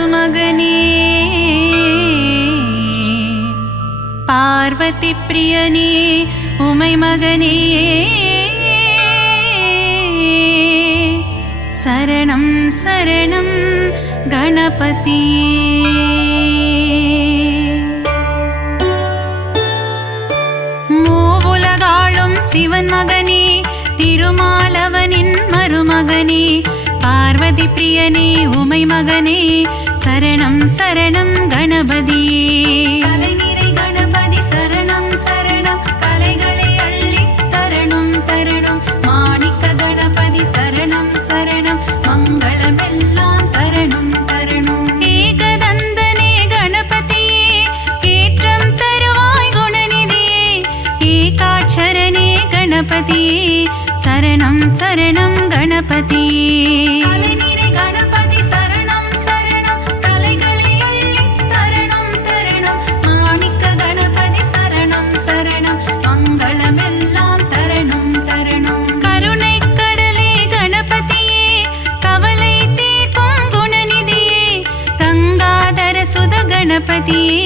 மருமகனே பார்வதி பிரியனே உமை மகனே சரணம் சரணம் கணபதியே. மூவுலகாளும் சிவன் மகனே திருமாலவனின் மருமகனே பார்வதி பிரியனே உமை மகனே சரணம் சரணம் கணபதியே. கலைநிறை கணபதி சரணம் சரணம் கலைகளை அள்ளி தரணும் தரணும் மாணிக்க கணபதி சரணம் சரணம் மங்களமெல்லாம் தரணும் தரணும். ஏகதந்தனே கணபதியே ஏற்றம் தருவாய் குணநிதியே ஏகாட்சரனே கணபதியே சரணம் சரணம் கணபதியே. கலைநிறை கணபதி சரணம் சரணம் கலைகளை அள்ளி தரணும் தரணும் மாணிக்க கணபதி சரணம் சரணம் மங்களமெல்லாம் தரணும் தரணும். கருணை கடலே கணபதியே கவலை தீர்க்கும் குணநிதியே கங்காதர சுத கணபதியே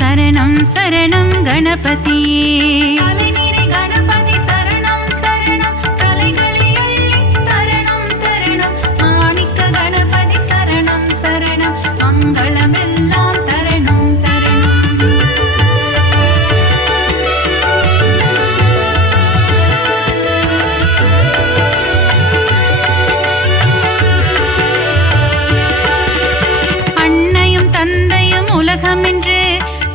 சரணம் சரணம் கணபதியே. கலைநிறை கணபதி சரணம் சரணம் கலைகளை அள்ளி தரணும் தரணும் மாணிக்க கணபதி சரணம் சரணம் மங்களமெல்லாம் தரணும் தரணும். அன்னையும் தந்தையும் உலகமென்று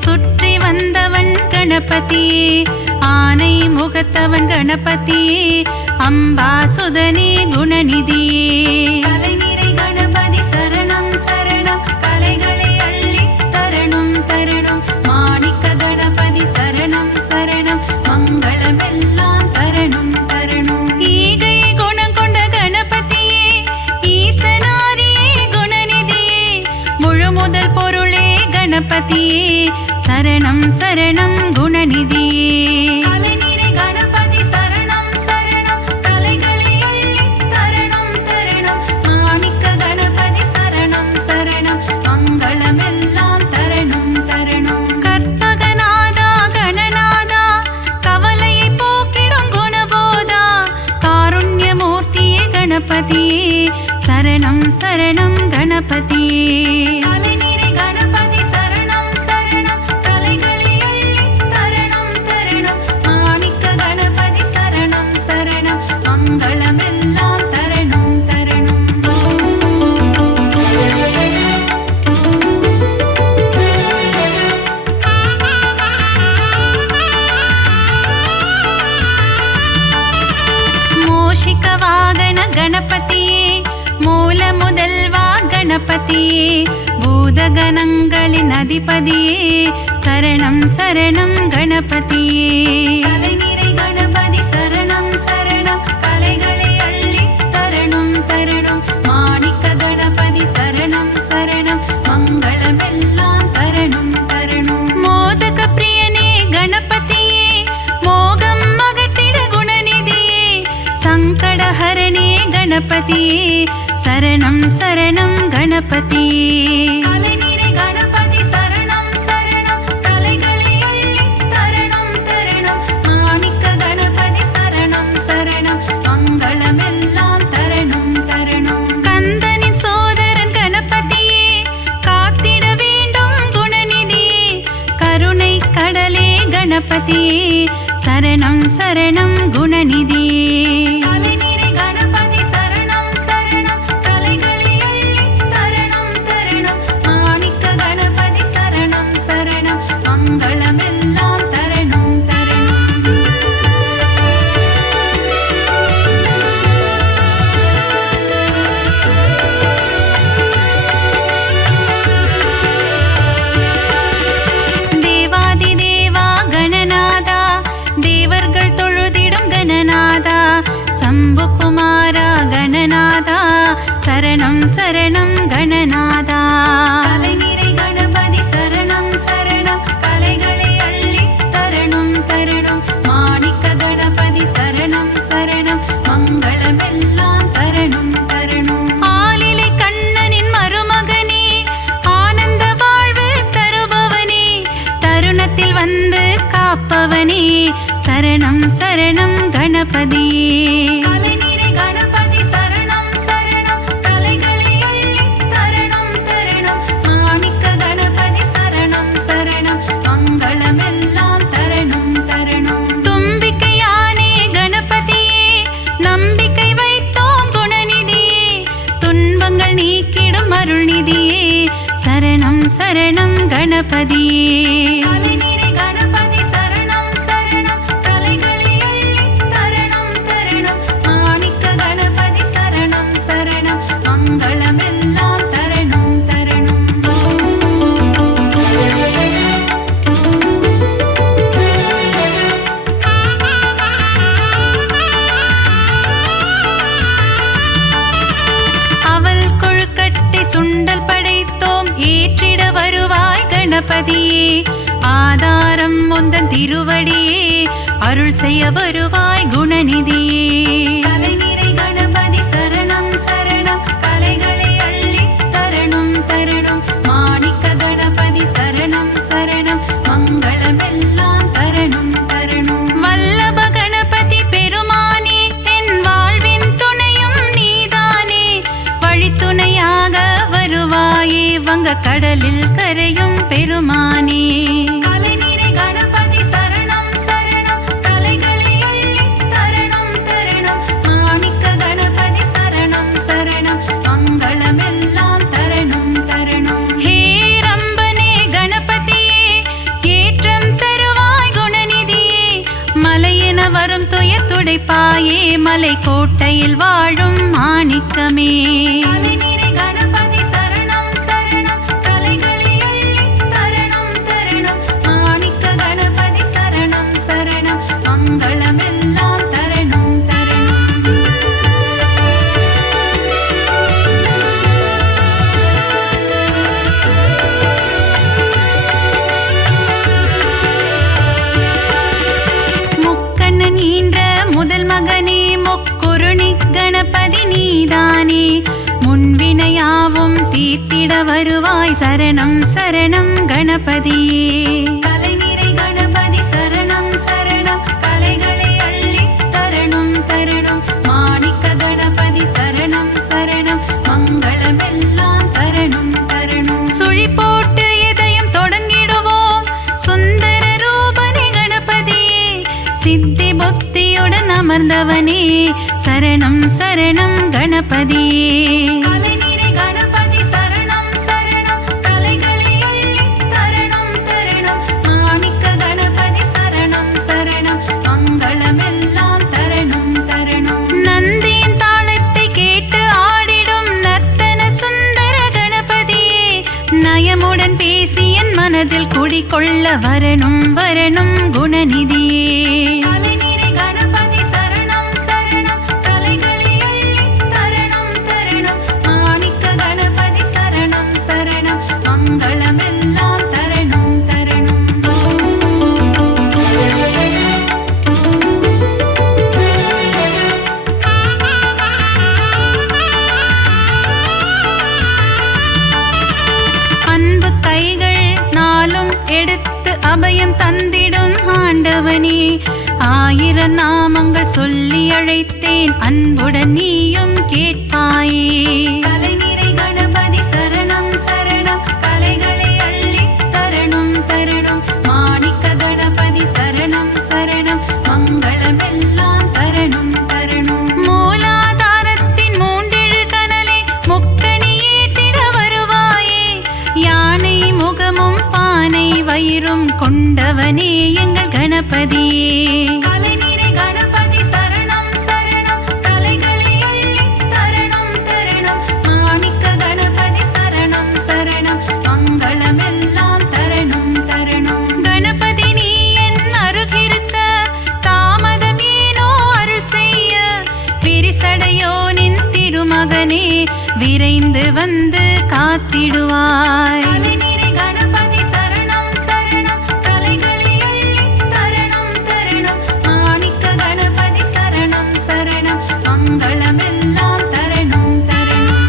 சுற்றி வந்தவன் கணபதியே ஆனை முகத்தவன் கணபதியே அம்பாசுதனே குணநிதியே. கலைநிறை கணபதி சரணம் சரணம் கலைகளை அள்ளி தரணும் தரணும் மாணிக்க கணபதி சரணம் சரணம் மங்களமெல்லாம் தரணும் தரணும். ஈகை குணம் கொண்ட கணபதியே ஈசனாரியே குணநிதியே முழுமுதல் பொருளே கணபதியே சரணம் சரணம் குணநிதியே. கலைநிறை கணபதி சரணம் சரணம் கலைகளை அள்ளி தரணும் தரணும் மாணிக்க கணபதி சரணம் சரணம் மங்களமெல்லாம் தரணும் தரணும். கற்பகநாதா கணநாதா கவலையை போக்கிடும் குணபோதா காருண்யமூர்த்தியே கணபதியே சரணம் சரணம் கணபதியே. கலைநிறை கணபதி சரணம் சரணம் கலைகளை அள்ளி தரணும் தரணும் மாணிக்க கணபதி சரணம் சரணம் மங்களமெல்லாம் தரணும் தரணும். மோஷிக வாகன கணபதியே மூல முதல்வா கணபதியே பூதகணங்களின் அதிபதியே சரணம் சரணம் கணபதியே. கலைநிறை கணபதி சரணம் சரணம் கலைகளை அள்ளி தரணும் தரணும் மாணிக்க கணபதி சரணம் சரணம் மங்களமெல்லாம் தரணும் தரணும். மோதக பிரியனே கணபதியே மோகம் அகற்றிட குணநிதியே சங்கடஹரணே கணபதியே சரணம் சரணம் கணபதியே. கலைநிறை கணபதி சரணம் சரணம் கலைகளை அள்ளி தரணும் தரணும் மாணிக்க கணபதி சரணம் சரணம் மங்களமெல்லாம் தரணும் தரணும். கந்தனின் சோதரன் கணபதியே காத்திட வேண்டும் குணநிதியே கருணை கடலே கணபதியே சரணம் சரணம் குணநிதியே. கலைநிறை கணபதி சரணம் சரணம் கலைகளை அள்ளி தரணும் தரணும் மாணிக்க கணபதி சரணம் சரணம் மங்களமெல்லாம் தரணும் தரணும். தேவாதி தேவா கணநாதா தேவர்கள் தொழுதிடும் கணநாதா சம்புகுமாரா கணநாதா சரணம் சரணம் கணநாதா. கலைநிறை கணபதி சரணம் சரணம் கலைகளை அள்ளி தரணும் தரணும் மாணிக்க கணபதி சரணம் சரணம் மங்களமெல்லாம் தரணும் தரணும். ஆலிலை கண்ணனின் மருமகனே சரணம் கணபதியே. கலைநிறை கணபதி சரணம் சரணம் கலைகளை அள்ளி தரணம் தரணம் மாணிக்க கணபதி சரணம் சரணம் மங்களமெல்லாம் தரணம் தரணம். அவல் கொழுக்கட்டை சுண்டல் படைத்தோம் ஏற்றிட வருவாய் கணபதியே. ஆதாரம் முந்தன் திருவடியே அருள் செய்ய வருவாய் குணநிதியே. கலைநிறை கணபதி சரணம் சரணம் கலைகளை அள்ளி தரணம் தரணம் மாணிக்க கணபதி சரணம் சரணம் மங்களமெல்லாம் தரணம் தரணம். வல்லப கணபதி பெருமானே என் வாழ்வின் துணையும் நீதானே. வழித்துணையாக வருவாயே வங்க கடலில் கரையும் பெருமானே. கலைநிறை கணபதி சரணம் சரணம் கலைகளை அள்ளி தரணம் தரணம் மாணிக்க கணபதி சரணம் சரணம் மங்களமெல்லாம் தரணம் தரணம். ஹே ரம்பனே கணபதியே ஏற்றம் தருவாய் குணநிதியே. மலையென வரும் துயர் துடைப்பாயே மலை கோட்டையில் வாழும் மாணிக்கமே. கலைநிறை கணபதி சரணம் சரணம் கலைகளை அள்ளி தரணம் தரணம் மாணிக்க கணபதி சரணம் சரணம் மங்களமெல்லாம் தரணம் தரணம். முக்கண்ணன் ஈன்ற முதல் மகனே முக்குருணி கணபதி நீதானே. முன்வினையாவும் தீர்த்திட வருவாய் சரணம் சரணம் கணபதியே. கலைநிறை கணபதி சரணம் சரணம் கலைகளை அள்ளி தரணம் தரணம் மாணிக்க கணபதி சரணம் சரணம் மங்களமெல்லாம் தரணம் தரணம். சுழி போட்டு இதயம் தொடங்கிடுவோம் சுந்தர ரூபனே கணபதியே. சித்தி புத்தியுடன் அமர்ந்தவனே சரணம் சரணம் கணபதியே. கலைநிறை கணபதி சரணம் சரணம் கலைகளை அள்ளி தரணம் தரணம் மாணிக்க கணபதி சரணம் சரணம் மங்களமெல்லாம் தரணம் தரணம். நந்தியின் தாளத்தை கேட்டு ஆடிடும் நர்த்தன சுந்தர கணபதியே. நயமுடன் பேசி என் மனதில் குடிகொள்ள வரணும் வரணும் குணநிதியே. கலைநிறை கணபதி சரணம் சரணம் கலைகளை அள்ளி தரணம் தரணம் மாணிக்க கணபதி சரணம் சரணம் மங்களமெல்லாம் தரணம் தரணம். அன்பு கைகள் நாளும் எடுத்து அபயம் தந்திடும் ஆண்டவனே. ஆயிரம் நாமங்கள் சொல்லி அழைத்தேன் அன்புடன் நீயும் கேட்பாயே. கலைநிறை கணபதி சரணம் சரணம் கலைகளை அள்ளி தரணம் தரணம் மாணிக்க கணபதி சரணம் சரணம் மங்களமெல்லாம் தரணம் தரணம். மூலாதாரத்தின் மூண்டெழு கனலை முக்கணி ஏற்றிட வருவாயே. யானை முகமும் பானை வயிறும் கொண்டவனே எங்கள் கணபதியே. கலைநிறை கணபதி சரணம் சரணம் கலைகளை அள்ளி தரணம் தரணம் மாணிக்க கணபதி சரணம் சரணம் மங்களமெல்லாம் தரணம் தரணம். கணபதி நீ என் அருகிருக்க தாமதம் ஏனோ அருள் செய்ய. விரிசடையோனின் திருமகனே விரைந்து வந்து காத்திடுவாய். கலைநிறை கணபதி சரணம் சரணம் கலைகளை அள்ளி தரணம் தரணம் மாணிக்க கணபதி சரணம் சரணம் மங்களமெல்லாம் தரணம் தரணம்.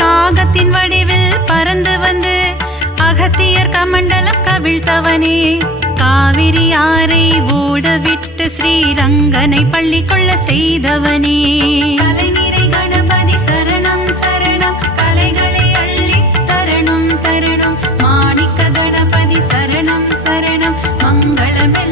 காகத்தின் வடிவில் பறந்து வந்து அகத்தியர் கமண்டலம் கவிழ்த்தவனே. காவிரி ஆரை ஓடவிட்டு ஸ்ரீரங்கனை பள்ளி கொள்ள செய்தவனே. கலைநிறை கணபதி சரணம் சரணம் கலைகளை அள்ளி தரணம் தரணம் மாணிக்க கணபதி சரணம் சரணம் மங்களமே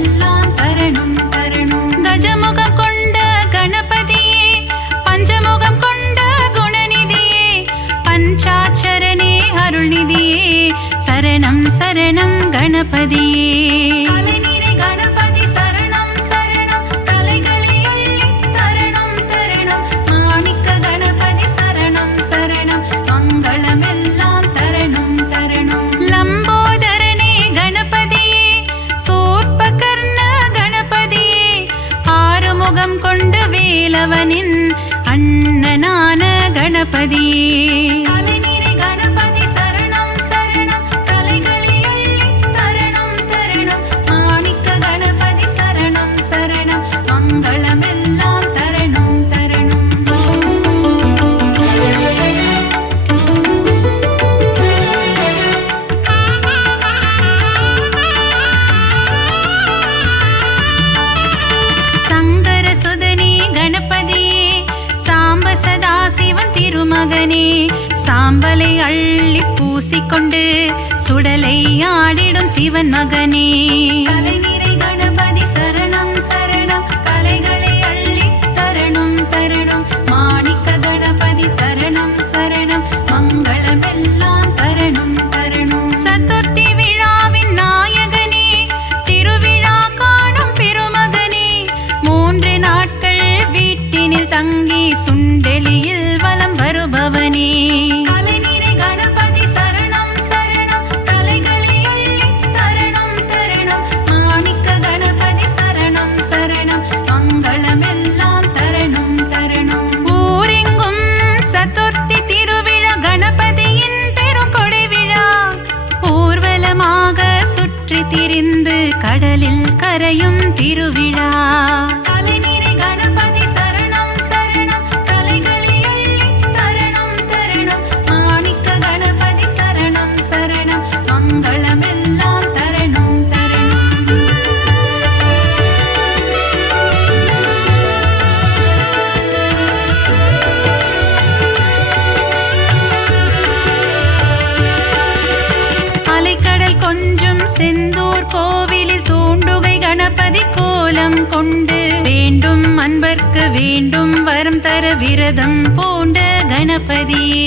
படைத்தவனின் அண்ணனான கணபதியே. தலைநிறை கணபதி சரணம் சரணம், தலைகளை அள்ளி தரணம் தரணம். மாணிக்க கணபதி சரணம் சரணம், மங்களமெல்லாம் தரணம் தரணம். சங்கர சுதனே கணபதியே, சாம்ப சதாசிவன் திருமகனே, சாம்பலை அள்ளி பூசிக்கொண்டு சுடலை ஆடிடும் சிவன் மகனே. தலைநிறை கணபதி சரணம் சரணம், தலைகளை அள்ளி தரணம் தரணம். மாணிக்க கணபதி சரணம் சரணம், மங்களமெல்லாம் தரணம் தரணம். சதுர்த்தி விழாவின் நாயகனே, திருவிழா காணும் பெருமகனே, 3 நாட்கள் வீட்டினில் தங்கி சுண்டெலியில் வலம் வருபவனே. தலைநிறை கணபதி சரணம் சரணம், தலைகளை அள்ளி தரணம் தரணம். மாணிக்க கணபதி சரணம் சரணம், மங்களமெல்லாம் தரணம் தரணம். ஊரெங்கும் சதுர்த்தி திருவிழா, கணபதியின் பெரும் கொடை விழா. ஊர்வலமாக சுற்றி திரிந்து கடலில் கரையும் திருவிழா. தலைநிறை கணபதி சரணம் சரணம், தலைகளை அள்ளி தரணம் தரணம். மாணிக்க கணபதி சரணம் சரணம், மங்களமெல்லாம் தரணம் தரணம். அலைக்கடல் கொஞ்சும் செந்தூர் கோவிலில் தூண்டுகை கணபதி கோலம் கொண்டு வேண்டும் அன்பர்க்கு வேண்டும் வரம் தர விரதம் பூண்ட கணபதியே.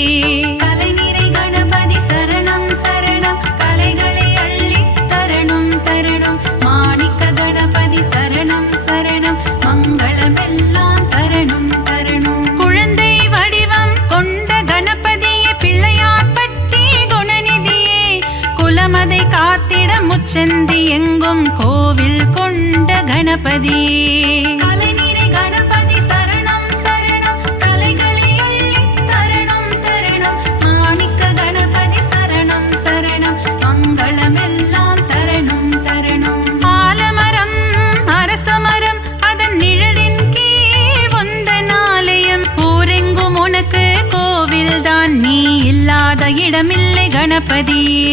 தலைநிறை கணபதி சரணம் சரணம், தலைகளை அள்ளி தரணம் தரணம். மாணிக்க கணபதி சரணம் சரணம், மங்களமெல்லாம் தரணம் தரணம். குழந்தை வடிவம் கொண்ட கணபதியே, பிள்ளையார்பட்டி குணநிதியே, குலமதை காத்திட முச்சந்தி எங்கும் கோவில் கொண்ட கணபதியே. தலைநிறை கணபதி சரணம் சரணம், தலைகளை அள்ளி தரணம் தரணம். மாணிக்க கணபதி சரணம் சரணம், மங்களமெல்லாம் தரணம் தரணம். ஆலமரம் அரசமரம் அதன் நிழலின் கீழ் உந்தன் ஆலயம். ஊரெங்கும் உனக்கு கோவில்தான், நீ இல்லாத இடமில்லை கணபதியே.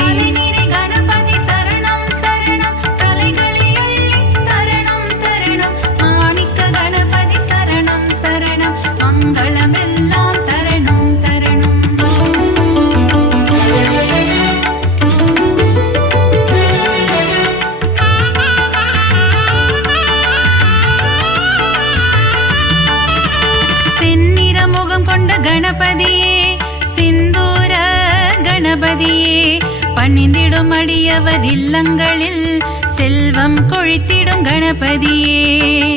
தலைநிறை கணபதி சரணம் சரணம், தலைகளை அள்ளி தரணம் தரணம். மாணிக்க கணபதி சரணம் சரணம், மங்களமெல்லாம் தரணம் தரணம். செந்நிற முகம் கொண்ட கணபதியே, சிந்தூர கணபதியே, பணிந்திடும் அடியவர் இல்லங்களில் செல்வம் கொழித்திடும் கணபதியே.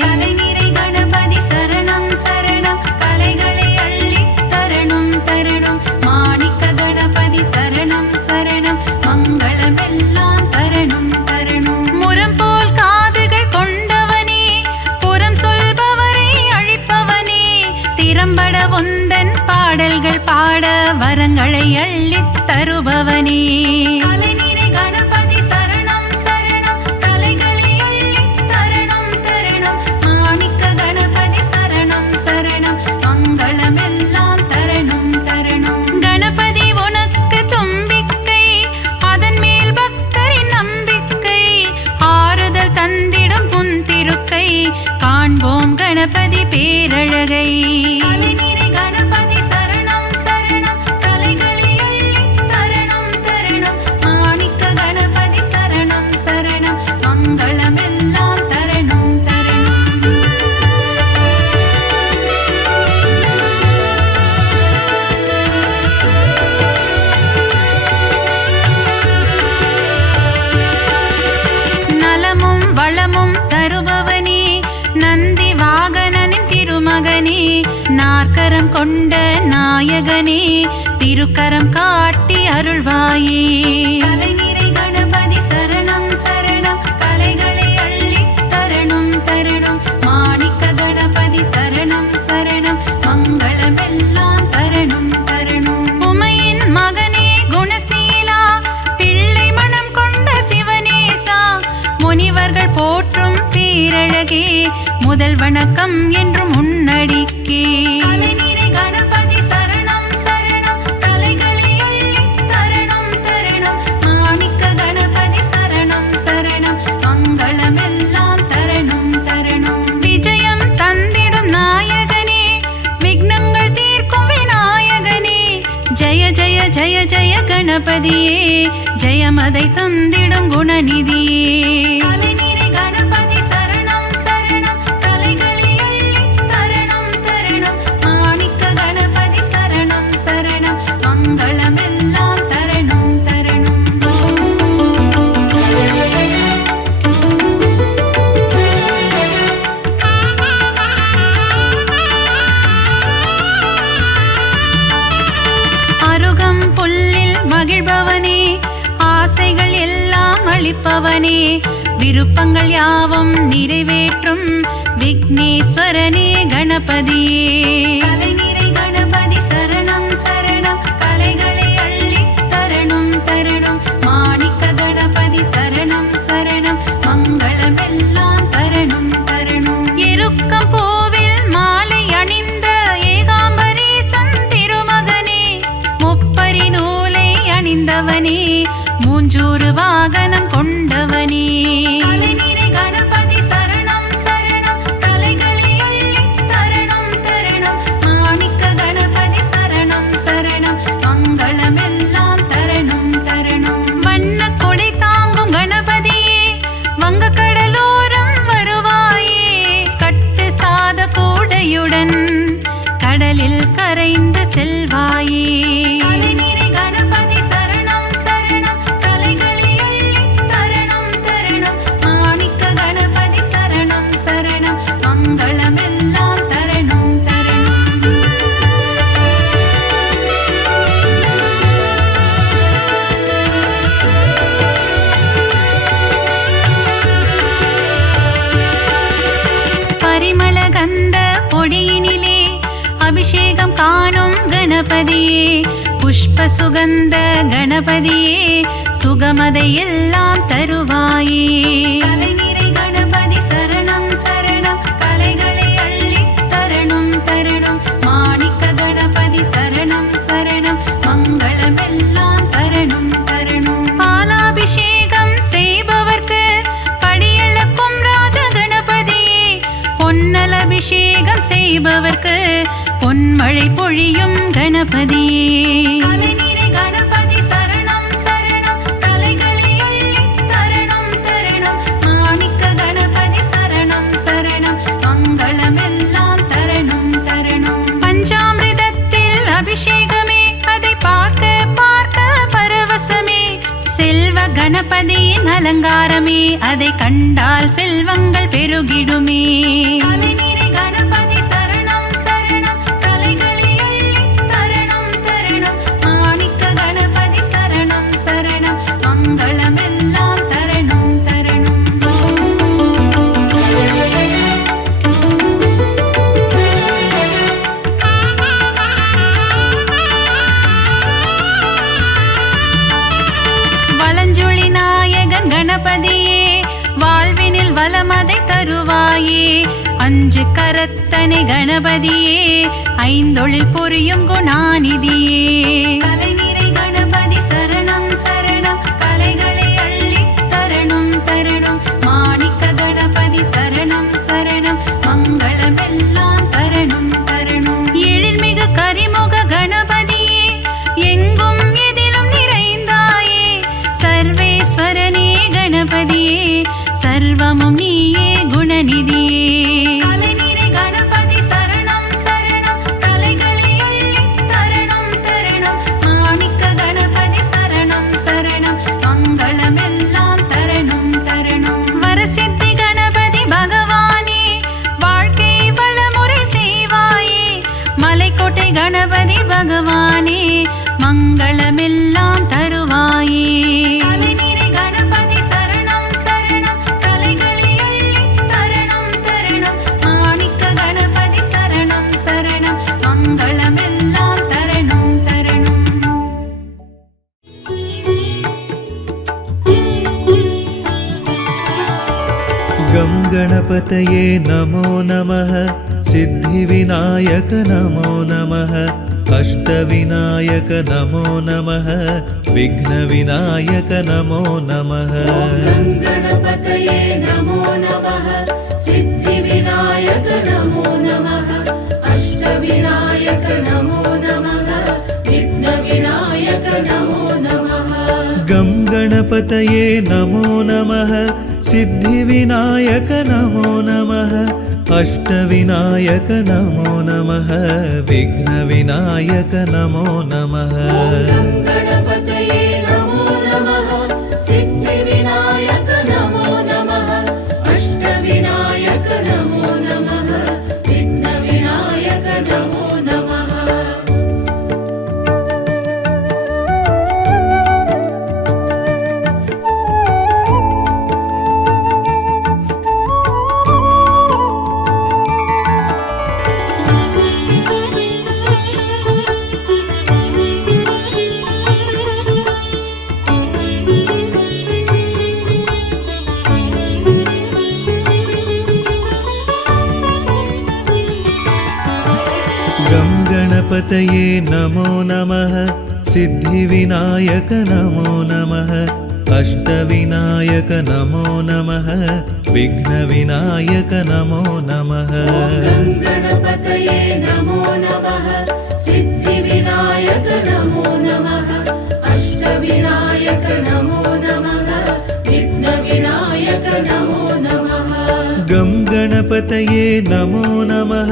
தலைநிறை கணபதி சரணம் சரணம், தலைகளை அள்ளி தரணம் தரணம். மாணிக்க கணபதி சரணம் சரணம், மங்களமெல்லாம் தரணம் தரணம். முரம் போல் காதுகள் கொண்டவனே, புறம் சொல்பவரை அழிப்பவனே, திறம்பட உந்தன் பாடல்கள் பாட வரங்களை அள்ளித் தருபவனே. தலைநிறை கணபதி சரணம் சரணம், தலைகளை அள்ளி தரணம் தரணம். மாணிக்க கணபதி சரணம் சரணம், மங்களமெல்லாம் தரணம் தரணம். கணபதி உனக்கு தும்பிக்கை, அதன் மேல் பக்தரின் நம்பிக்கை. ஆறுதல் தந்திடும் புன் திருக்கை, காண்போம் கணபதி பேரழகை. தலைநிறை கணபதி சரணம் சரணம், தலைகளை அள்ளி தரணம் தரணம். மாணிக்க கணபதி சரணம் சரணம், மங்களமெல்லாம் தரணம் தரணம். நலமும் வளமும் தருபவனே, நந்தி வாகனனின் திருமகனே, நாற்கரம் கொண்ட நாயகனே, திருக்கரம் காட்டி அருள்வாயே. தலைநிறை கணபதி சரணம் சரணம், தலைகளை அள்ளி தரணம் தரணம். மாணிக்க கணபதி சரணம் போற்றும் பேரழகே முதல் வணக்கம் என்றும் முன்னடிக்கே. அலைநீரை கணபதி சரணம் சரணம் தலைகளை அள்ளி தரணம் தரணம் மாணிக்க கணபதி சரணம் சரணம் மங்களமெல்லாம் தரணும் தரணும். விஜயம் தந்திடும் நாயகனே விக்னங்கள் தீர்க்கும் விநாயகனே ஜெய ஜெய ஜெய ஜெய கணபதியே ஜெயமதை தந்திடும் குணநிதியே. அலைநீரை கணபதி சரணம் சரணம் தலைகளை அள்ளி தரணம் தரணம் மாணிக்க கணபதி சரணம் சரணம் மங்களமெல்லாம் தரணும் தரணும். அருகம் புல்லில் மகிழ்பவனே ஆசைகள் எல்லாம் அளிப்பவனே விருப்பங்கள் யாவும் நிறைவேற்றும் விக்னேஸ்வரனே கணபதியே. அலைநீரை கணபதி சரணம் சரணம் கலைகளை அள்ளி தரணும் தரணும் மாணிக்க கணபதி சரணம் சரணம் மங்களமெல்லாம் தரணும் தரணும். எருக்கம் பூவில் மாலை அணிந்த ஏகாம்பரேசன் திருமகனே முப்பரி நூலை அணிந்தவனே மூஞ்சூறு வாகனம் கொண்டவனே. அலைநீரை கணபதி சரணம் சரணம் தலைகளை அள்ளி தரணம் தரணம் மாணிக்க கணபதி சரணம் சரணம் மங்களமெல்லாம் தரணும் தரணும். வண்ண கொடை தாங்கும் கணபதியே வங்க கடலோரம் வருவாயே கட்டு சாத கூடையுடன் கடலில் கரைந்து செல்வாயே. அலைநீரை கணபதி சரணம் சரணம் தலைகளை அள்ளி தரணம் தரணம் மாணிக்க கணபதி சரணம் சரணம் மங்களமெல்லாம் தரணும் தரணும். பரிமள கந்த பொடியினிலே அபிஷேகம் காணும் கணபதியே புஷ்ப சுகந்த கணபதியே சுகமதை எல்லாம் தருவாயே. அலைநீரை கணபதி சரணம் சரணம் கலைகளை அள்ளி தரணும் தரணும் மாணிக்க கணபதி சரணம் சரணம் மங்களமெல்லாம் தரணும் தரணும். பாலாபிஷேகம் செய்பவர்க்கு படியளக்கும் ராஜ கணபதியே பொன்னல் அபிஷேகம் செய்பவர்க்கு பொன்மழை பொழியும் கணபதியே. அலைநீரை கணபதி சரணம் சரணம் தலைகளை அள்ளி தரணம் தரணம் மாணிக்க கணபதி சரணம் சரணம் மங்களமெல்லாம் தரணும் தரணும். பஞ்சாமிர்தத்தில் அபிஷேகமே அதை பார்க்க பார்க்க பரவசமே செல்வ கணபதியின் அலங்காரமே அதை கண்டால் செல்வங்கள் பெருகிடுமே. அலைநீரை கணபதி சரணம் சரணம் தலைகளை அள்ளி தரணம் தரணம் மாணிக்க கணபதி சரணம் சரணம் மங்களமெல்லாம் தரணும் தரணும். வலஞ்சுழி நாயகன் கணபதியே வாழ்வினில் வளமதை தருவாயே அஞ்சு கரத்தனை கணபதியே ஐந்தொழில் புரியும் குணாநிதியே. அலைநீரை கணபதி சரணம் சரணம் கலைகளை அள்ளி தரணும் தரணும் மாணிக்க கணபதி சரணம் சரணம் மங்களமெல்லாம் தரணும் தரணும். எழில்மிகு கரிமுக கணபதியே எங்கும் எதிலும் நிறைந்தாயே சர்வேஸ்வரனே கணபதியே சர்வமும் நீயே குணநிதியே. அலைநீரை கணபதி சரணம் சரணம் தலைகளை அள்ளி தரணம் தரணம் மாணிக்க கணபதி சரணம் சரணம் மங்களமெல்லாம் தரணும் தரணும். வரசித்தி கணபதி பகவானே வாழ்க்கை வளமுறை செய்வாயே மலைக்கோட்டை கணபதி பகவானே மங்களமெல்லாம் தருவாயே. அலைநீரை கணபதி சரணம் சரணம் தலைகளை அள்ளி தரணம் தரணம் गं गणपतये नमो नमः सिद्धिविनायक नमो नमः अष्टविनायक नमो नमः विघ्नविनायक नमो नमः गणपतये नमो नमः सिद्धिविनायक नमो नमः अष्टविनायक नमो नमः विघ्नविनायक नमो नमः गं गणपतये नमो नमः सिद्धिविनायक नमो नमः अष्टविनायक नमो नमः विघ्नविनायक नमो नमः गणपतये नमो नमः सिद्धिविनायक नमो नमः अष्टविनायक नमो नमः विघ्नविनायक नमो नमः गं गणपतये नमो नमः सिद्धिविनायक नमो नमः अष्टविनायक नमो नमः विघ्नविनायक नमो नमः गणपतये नमो नमः सिद्धिविनायक नमो नमः अष्टविनायक नमो नमः विघ्नविनायक नमो नमः गं गणपतये नमो नमः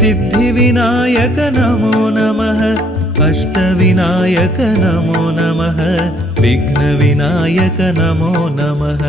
सिद्धिविनायक नमो नमः अष्टविनायक नमो नमः विघ्नविनायक नमो नमः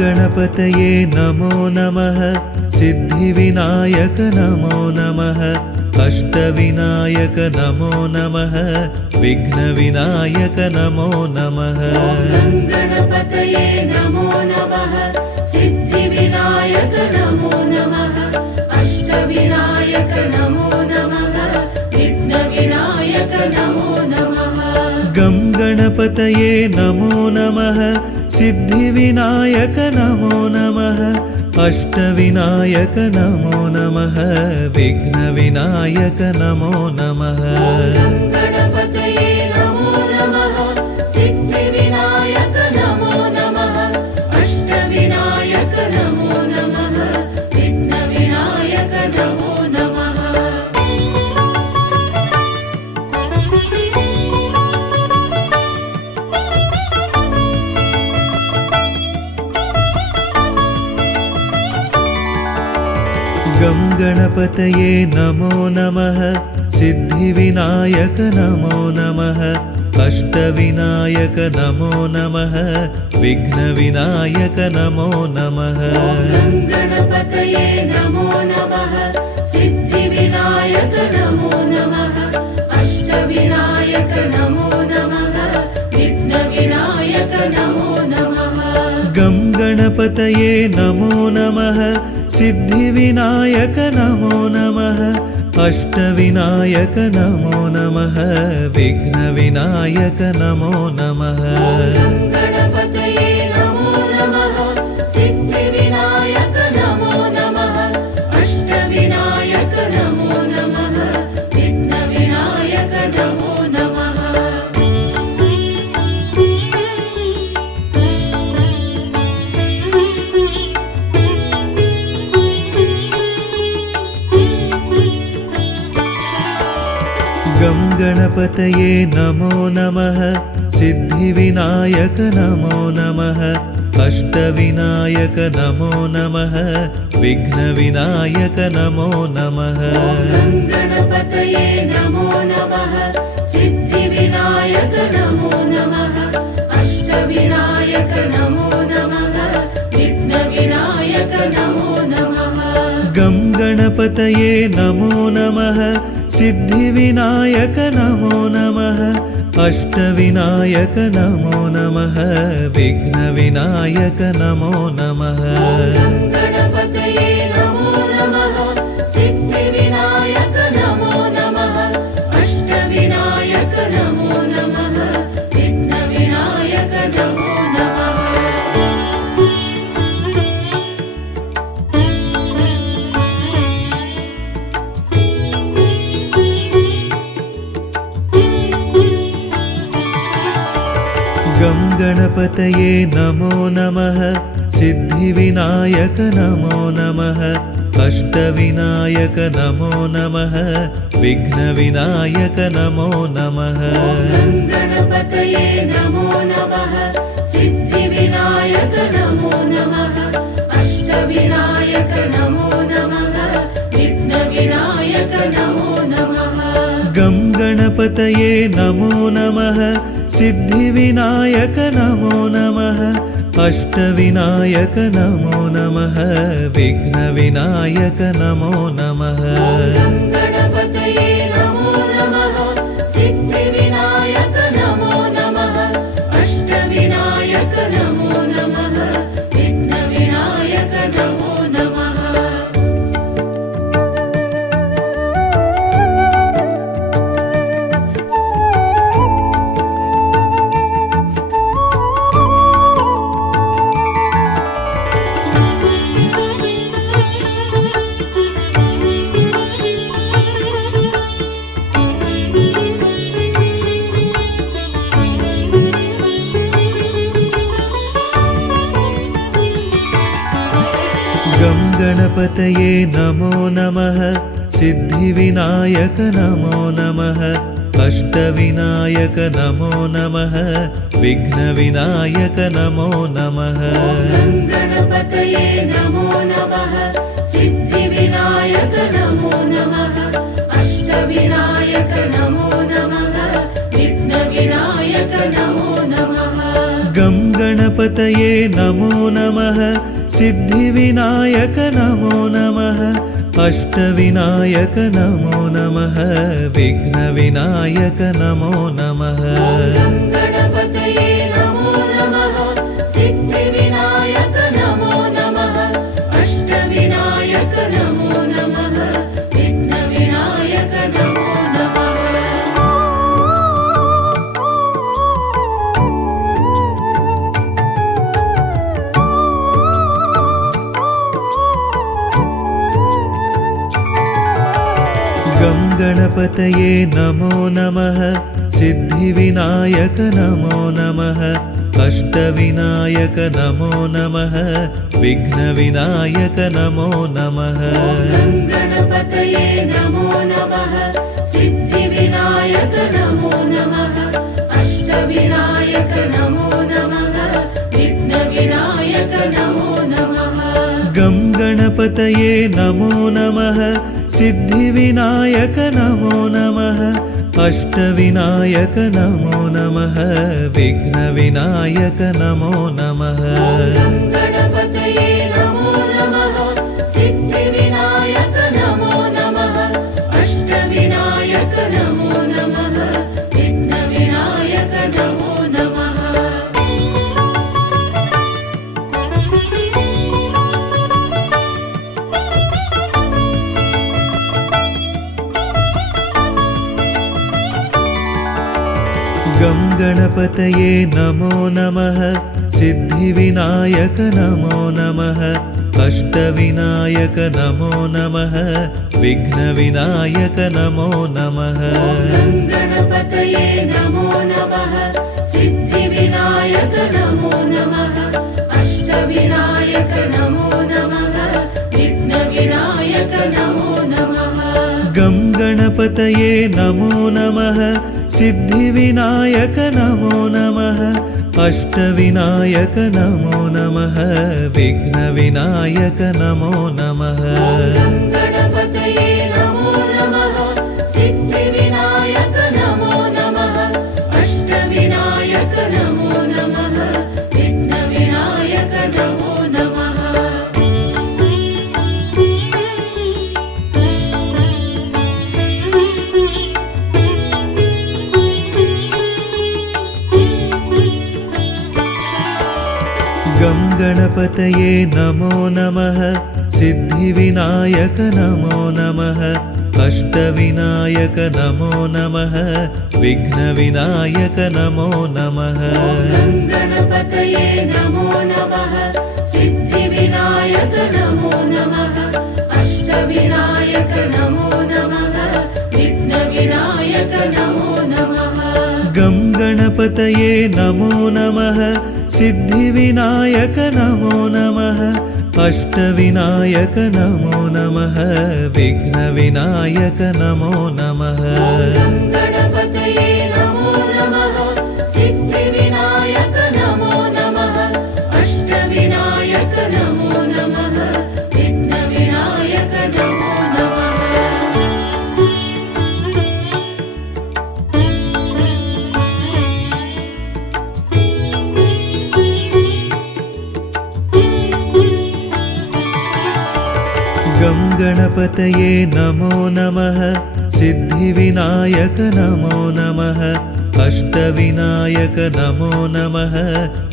गणपतये नमो नमः सिद्धिविनायक नमो नमः अष्टविनायक नमो नमः विघ्नविनायक नमो नमः गं गणपतये नमो नमः सिद्धिविनायक नमो नमः अष्टविनायक नमो नमः विघ्नविनायक नमो नमः गणपतये नमो नमः सिद्धिविनायक नमो नमः अष्टविनायक नमो नमः विघ्नविनायक नमो नमः गं गणपतये नमो नमः सिद्धिविनायक नमो नमः अष्टविनायक नमो नमः विघ्नविनायक नमो नमः गणपतये नमो नमः सिद्धिविनायक नमो नमः अष्टविनायक नमो नमः विघ्नविनायक नमो नमः गं गणपतये नमो नमः सिद्धिविनायक नमो नमः अष्टविनायक नमो नमः विघ्नविनायक नमो नमः गणपतये नमो नमः सिद्धिविनायक नमो नमः अष्टविनायक नमो नमः विघ्नविनायक नमो नमः गं गणपतये नमो नमः सिद्धिविनायक नमो नमः अष्टविनायक नमो नमः विघ्नविनायक नमो नमः गणपतये नमो नमः सिद्धिविनायक नमो नमः अष्टविनायक नमो नमः विघ्नविनायक नमो नमः गं गणपतये नमो नमः सिद्धिविनायक नमो नमः अष्टविनायक नमो नमः विघ्नविनायक नमो नमः गणपतये नमो नमः सिद्धिविनायक नमो नमः अष्टविनायक नमो नमः विघ्नविनायक नमो नमः गं गणपतये गङ्गणपतये नमो नमः सिद्धिविनायक नमो नमः अष्टविनायक नमो नमः विघ्नविनायक नमो नमः गणपतये नमो नमः सिद्धिविनायक नमो नमः अष्टविनायक नमो नमः विघ्नविनायक नमो नमः गं गणपतये नमो नमः सिद्धिविनायक नमो नमः अष्टविनायक नमो नमः विघ्नविनायक नमो नमः गणपतये नमो नमः सिद्धिविनायक नमो नमः अष्टविनायक नमो नमः विघ्नविनायक नमो नमः गं गणपतये नमो नमः सिद्धिविनायक नमो नमः अष्टविनायक नमो नमः विघ्नविनायक नमो नमः गणपतये नमो नमः सिद्धिविनायक नमो नमः अष्टविनायक नमो नमः विघ्नविनायक नमो नमः गं गणपतये नमो नमः सिद्धिविनायक नमो नमः अष्टविनायक नमो नमः विघ्नविनायक नमो नमः गणपतये नमो नमः सिद्धिविनायक नमो नमः अष्टविनायक नमो नमः विघ्नविनायक नमो नमः गं गणपतये नमो नमः सिद्धिविनायक नमो नमः अष्टविनायक नमो नमः विघ्नविनायक नमो नमः गणपतये नमो नमः सिद्धिविनायक नमो नमः अष्टविनायक नमो नमः विघ्नविनायक नमो नमः गं गणपतये नमो नमः सिद्धिविनायक नमो नमः अष्टविनायक नमो नमः विघ्नविनायक नमो नमः गणपतये नमो नमः सिद्धिविनायक नमो नमः अष्टविनायक नमो नमः विघ्नविनायक नमो नमः गं गणपतये नमो नमः सिद्धिविनायक नमो नमः अष्टविनायक नमो नमः विघ्नविनायक नमो नमः गणपतये नमो नमः सिद्धिविनायक नमो नमः अष्टविनायक नमो नमः विघ्नविनायक नमो नमः गं गणपतये नमो नमः सिद्धिविनायक नमो नमः अष्टविनायक नमो नमः विघ्नविनायक नमो नमः गणपतये नमो नमः सिद्धिविनायक नमो नमः अष्टविनायक नमो नमः विघ्नविनायक नमो नमः गं गणपतये नमो नमः सिद्धिविनायक नमो नमः अष्टविनायक नमो नमः विघ्नविनायक नमो नमः गणपतये नमो नमः सिद्धिविनायक नमो नमः अष्टविनायक नमो नमः विघ्नविनायक नमो नमः गणपतये नमो नमः सिद्धिविनायक नमो नमः अष्टविनायक नमो नमः विघ्नविनायक नमो नमः गणपतये नमो नमः सिद्धिविनायक नमो नमः अष्टविनायक नमो नमः विघ्नविनायक नमो नमः गं गणपतये नमो नमः सिद्धिविनायक नमो नमः अष्टविनायक नमो नमः विघ्नविनायक नमो नमः गणपतये नमो नमः सिद्धिविनायक नमो नमः अष्टविनायक नमो नमः विघ्नविनायक नमो गं गणपतये नमो नमः सिद्धिविनायक नमो नमः अष्टविनायक नमो नमः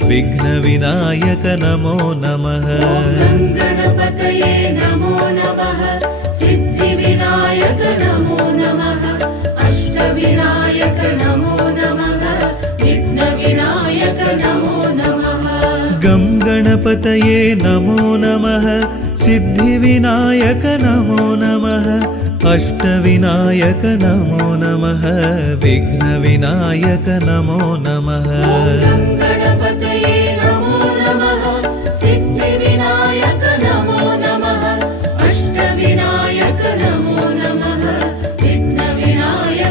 विघ्नविनायक नमो नमः गणपतये नमो नमः सिद्धिविनायक नमो नमः अष्टविनायक नमो नमः विघ्नविनायक नमो नमः गं गणपतये नमो नमः सिद्धिविनायक नमो नमः अष्टविनायक नमो नमः विघ्नविनायक नमो नमः गणपतये नमो नमः सिद्धिविनायक नमो नमः अष्टविनायक नमो नमः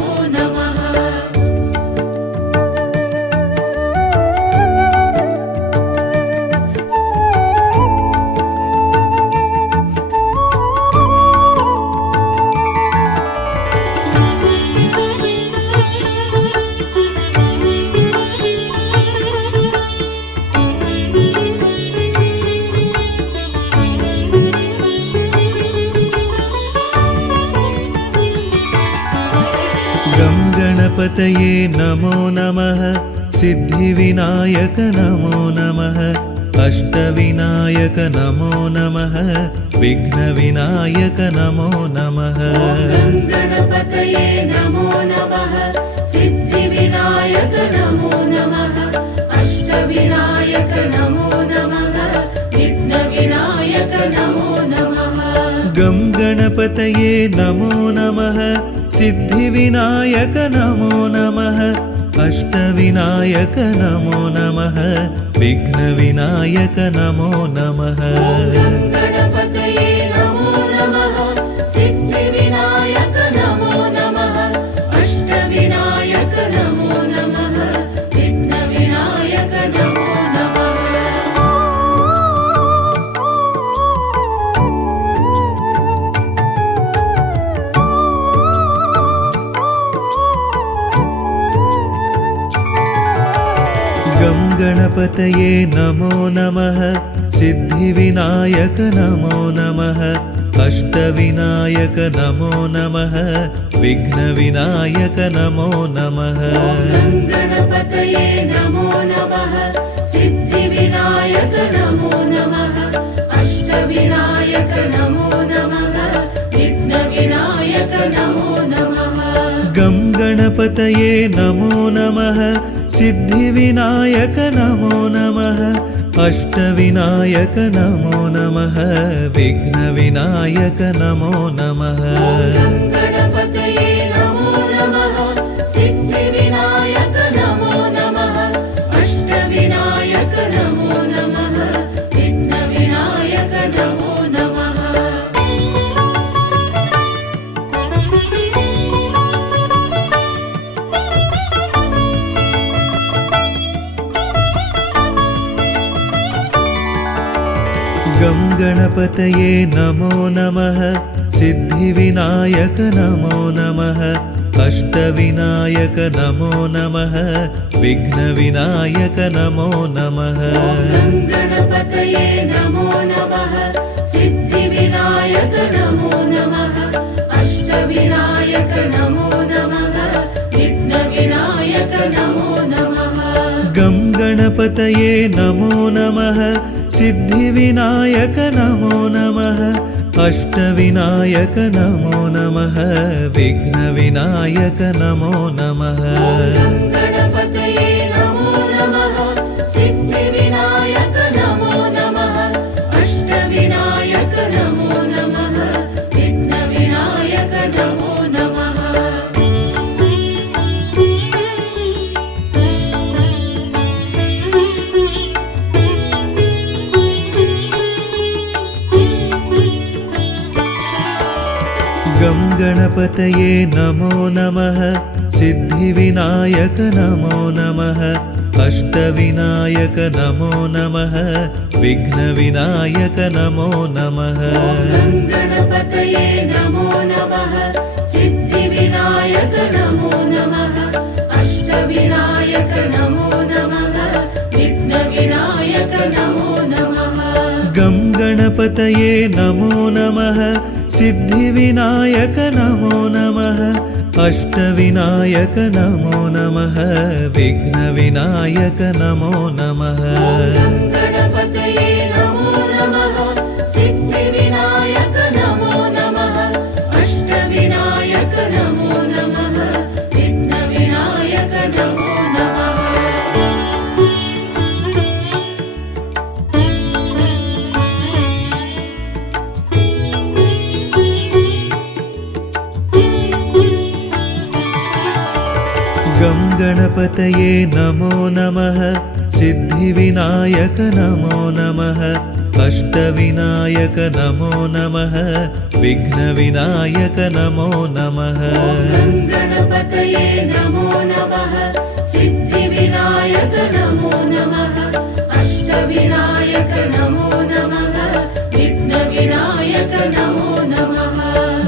विघ्नविनायक नमो नमः गं गणपतये नमो नमः सिद्धिविनायक नमो नमः अष्टविनायक नमो नमः विघ्नविनायक नमो नमः गणपतये नमो नमः सिद्धिविनायक नमो नमः अष्टविनायक नमो नमः विघ्नविनायक नमो नमः गं गणपतये नमो नमः सिद्धिविनायक नमो नमः अष्टविनायक नमो नमः विघ्नविनायक नमो नमः गणपतये नमो नमः सिद्धिविनायक नमो नमः अष्टविनायक नमो नमः विघ्नविनायक नमो नमः गं गणपतये नमो नमः सिद्धिविनायक नमो नमः अष्टविनायक नमो नमः विघ्नविनायक नमो नमः गणपतये नमो नमः सिद्धिविनायक नमो नमः अष्टविनायक नमो नमः विघ्नविनायक नमो नमः गं गणपतये नमो नमः सिद्धिविनायक नमो नमः अष्टविनायक नमो नमः विघ्नविनायक नमो नमः गणपतये नमो नमः सिद्धिविनायक नमो नमः अष्टविनायक नमो नमः विघ्नविनायक नमो नमः गं गणपतये नमो नमः सिद्धिविनायक नमो नमः अष्टविनायक नमो नमः विघ्नविनायक नमो नमः गणपतये नमो नमः सिद्धिविनायक नमो नमः अष्टविनायक नमो नमः विघ्नविनायक नमो नमः गं गणपतये नमो नमः सिद्धिविनायक नमो नमः अष्टविनायक नमो नमः विघ्नविनायक नमो नमः गणपतये नमो नमः सिद्धिविनायक नमो नमः अष्टविनायक नमो नमः विघ्नविनायक नमो नमः गं गणपतये नमो नमः सिद्धिविनायक नमो नमः अष्टविनायक नमो नमः विघ्नविनायक नमो नमः गणपतये नमो नमः सिद्धिविनायक नमो नमः अष्टविनायक नमो नमः विघ्नविनायक नमो नमः गं गणपतये नमो नमः सिद्धिविनायक नमो नमः अष्टविनायक नमो नमः विघ्नविनायक नमो नमः गणपतये नमो नमः सिद्धिविनायक नमो नमः अष्टविनायक नमो नमः विघ्नविनायक नमो नमः गं गणपतये नमो नमः सिद्धिविनायक नमो नमः अष्टविनायक नमो नमः विघ्नविनायक नमो नमः गणपतये नमो नमः सिद्धिविनायक नमो नमः अष्टविनायक नमो नमः विघ्नविनायक नमो नमः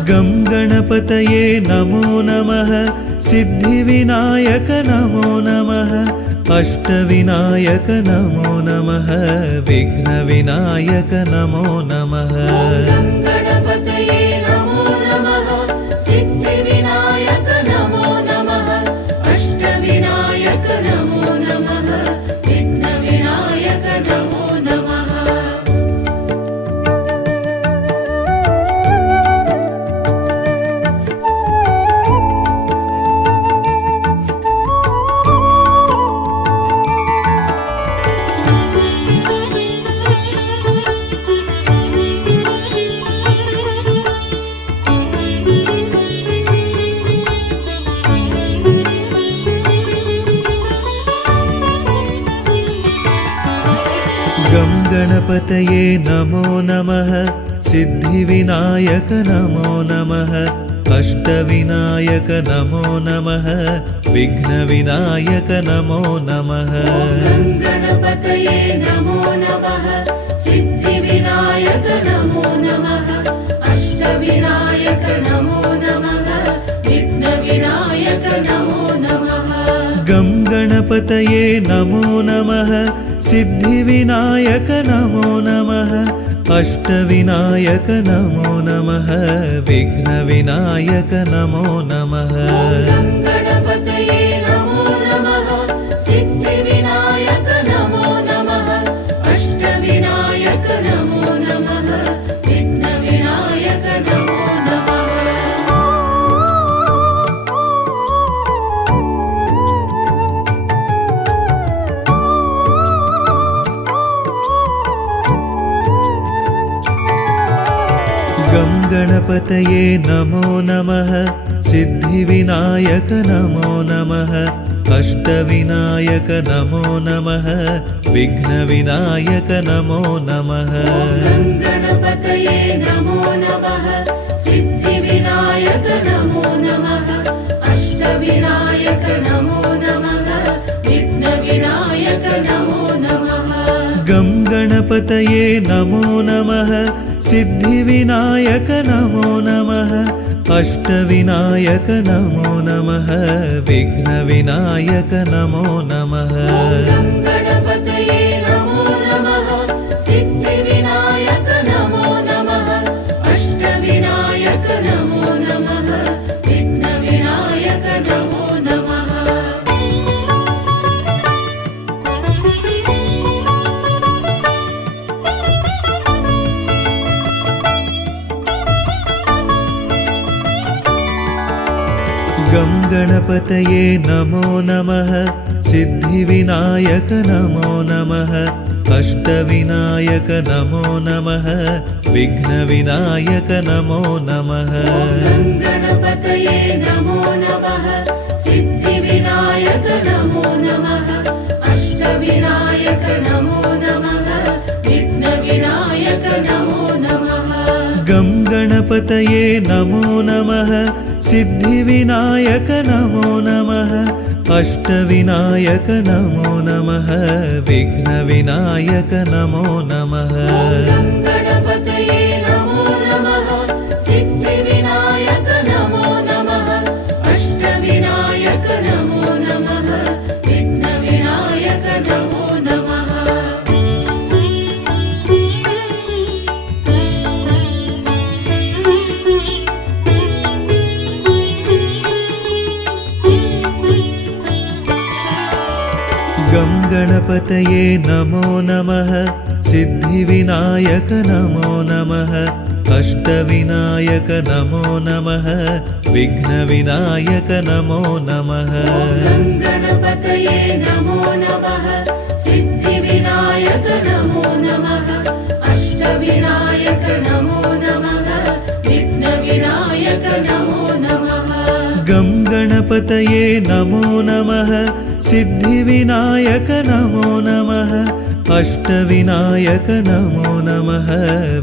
गं गणपतये नमो नमः सिद्धिविनायक नमो नमः अष्टविनायक नमो नमः विघ्नविनायक नमो नमः गणपतये नमो नमः सिद्धिविनायक नमो नमः अष्टविनायक नमो नमः विघ्नविनायक नमो नमः गं गणपतये नमो नमः सिद्धिविनायक नमो नमः अष्टविनायक नमो नमः विघ्नविनायक नमो नमः गणपतये नमो नमः सिद्धिविनायक नमो नमः अष्टविनायक नमो नमः विघ्नविनायक नमो नमः गं गणपतये नमो नमः सिद्धिविनायक नमो नमः अष्टविनायक नमो नमः विघ्नविनायक नमो नमः गणपतये नमो नमः सिद्धिविनायक नमो नमः अष्टविनायक नमो नमः विघ्नविनायक नमो नमः गं गणपतये नमो नमः सिद्धिविनायक नमो नमः अष्टविनायक नमो नमः विघ्नविनायक नमो नमः गणपतये नमो नमः सिद्धिविनायक नमो नमः अष्टविनायक नमो नमः विघ्नविनायक नमो नमः गं गणपतये नमो नमः सिद्धिविनायक नमो नमः अष्टविनायक नमो नमः विघ्नविनायक नमो नमः गणपतये नमो नमः सिद्धिविनायक नमो नमः अष्टविनायक नमो नमः विघ्नविनायक नमो नमः गं गणपतये नमो नमः सिद्धिविनायक नमो नमः अष्टविनायक नमो नमः विघ्नविनायक नमो नमः गं गणपतये नमो नमः सिद्धिविनायक नमो नमः अष्टविनायक नमो नमः विघ्नविनायक नमो नमः गं गणपतये नमो नमः सिद्धिविनायक नमो नमः अष्टविनायक नमो नमः विघ्नविनायक नमो नमः गं गणपतये नमो नमः सिद्धिविनायक नमो नमः अष्टविनायक नमो नमः विघ्नविनायक नमो नमः गं गणपतये नमो नमः सिद्धिविनायक नमो नमः अष्टविनायक नमो नमः विघ्नविनायक नमो नमः गं गणपतये नमो नमः सिद्धिविनायक नमो नमः अष्टविनायक नमो नमः विघ्नविनायक नमो नमः गं गणपतये नमो नमः सिद्धिविनायक नमो नमः अष्टविनायक नमो नमः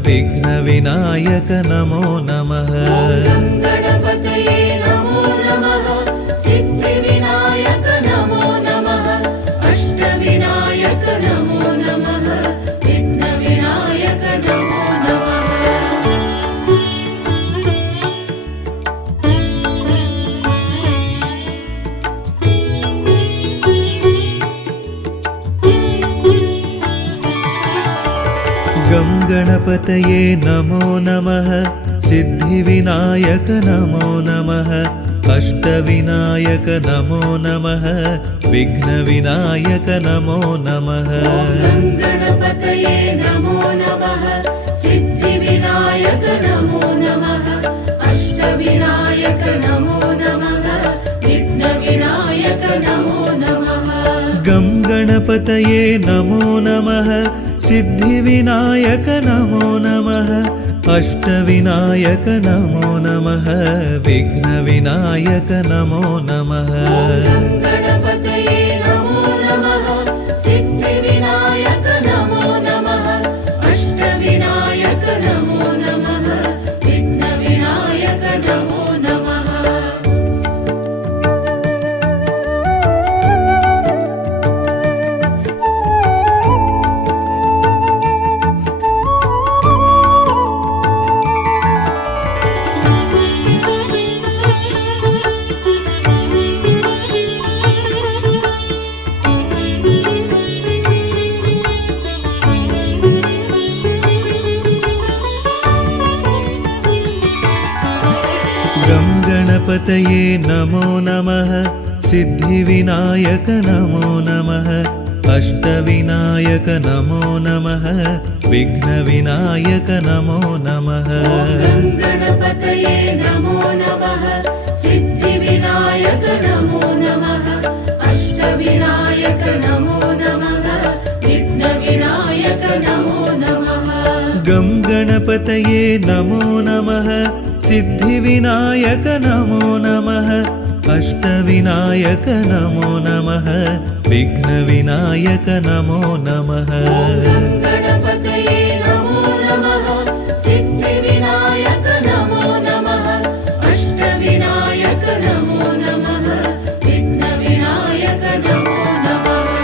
विघ्नविनायक नमो नमः गं गणपतये नमो नमः सिद्धिविनायक नमो नमः अष्टविनायक नमो नमः विघ्नविनायक नमो नमः गं गणपतये नमो नमः सिद्धिविनायक नमो नमः अष्टविनायक नमो नमः विघ्नविनायक नमो नमः गं गणपतये नमो नमः सिद्धिविनायक नमो नमः अष्टविनायक नमो नमः विघ्नविनायक नमो नमः गं गणपतये नमो नमः सिद्धिविनायक नमो नमः अष्टविनायक नमो नमः विघ्नविनायक नमो नमः गं गणपतये नमो नमः सिद्धिविनायक नमो नमः अष्टविनायक नमो नमः विघ्नविनायक नमो नमः गं गणपतये नमो नमः सिद्धिविनायक नमो नमः अष्टविनायक नमो नमः विघ्नविनायक नमो नमः गं गणपतये नमो नमः सिद्धिविनायक नमो नमः अष्टविनायक नमो नमः विघ्नविनायक नमो नमः गं गणपतये नमो नमः सिद्धिविनायक नमो नमः अष्टविनायक नमो नमः विघ्नविनायक नमो नमः गं गणपतये नमो नमः सिद्धिविनायक नमो नमः अष्टविनायक नमो नमः विघ्नविनायक नमो नमः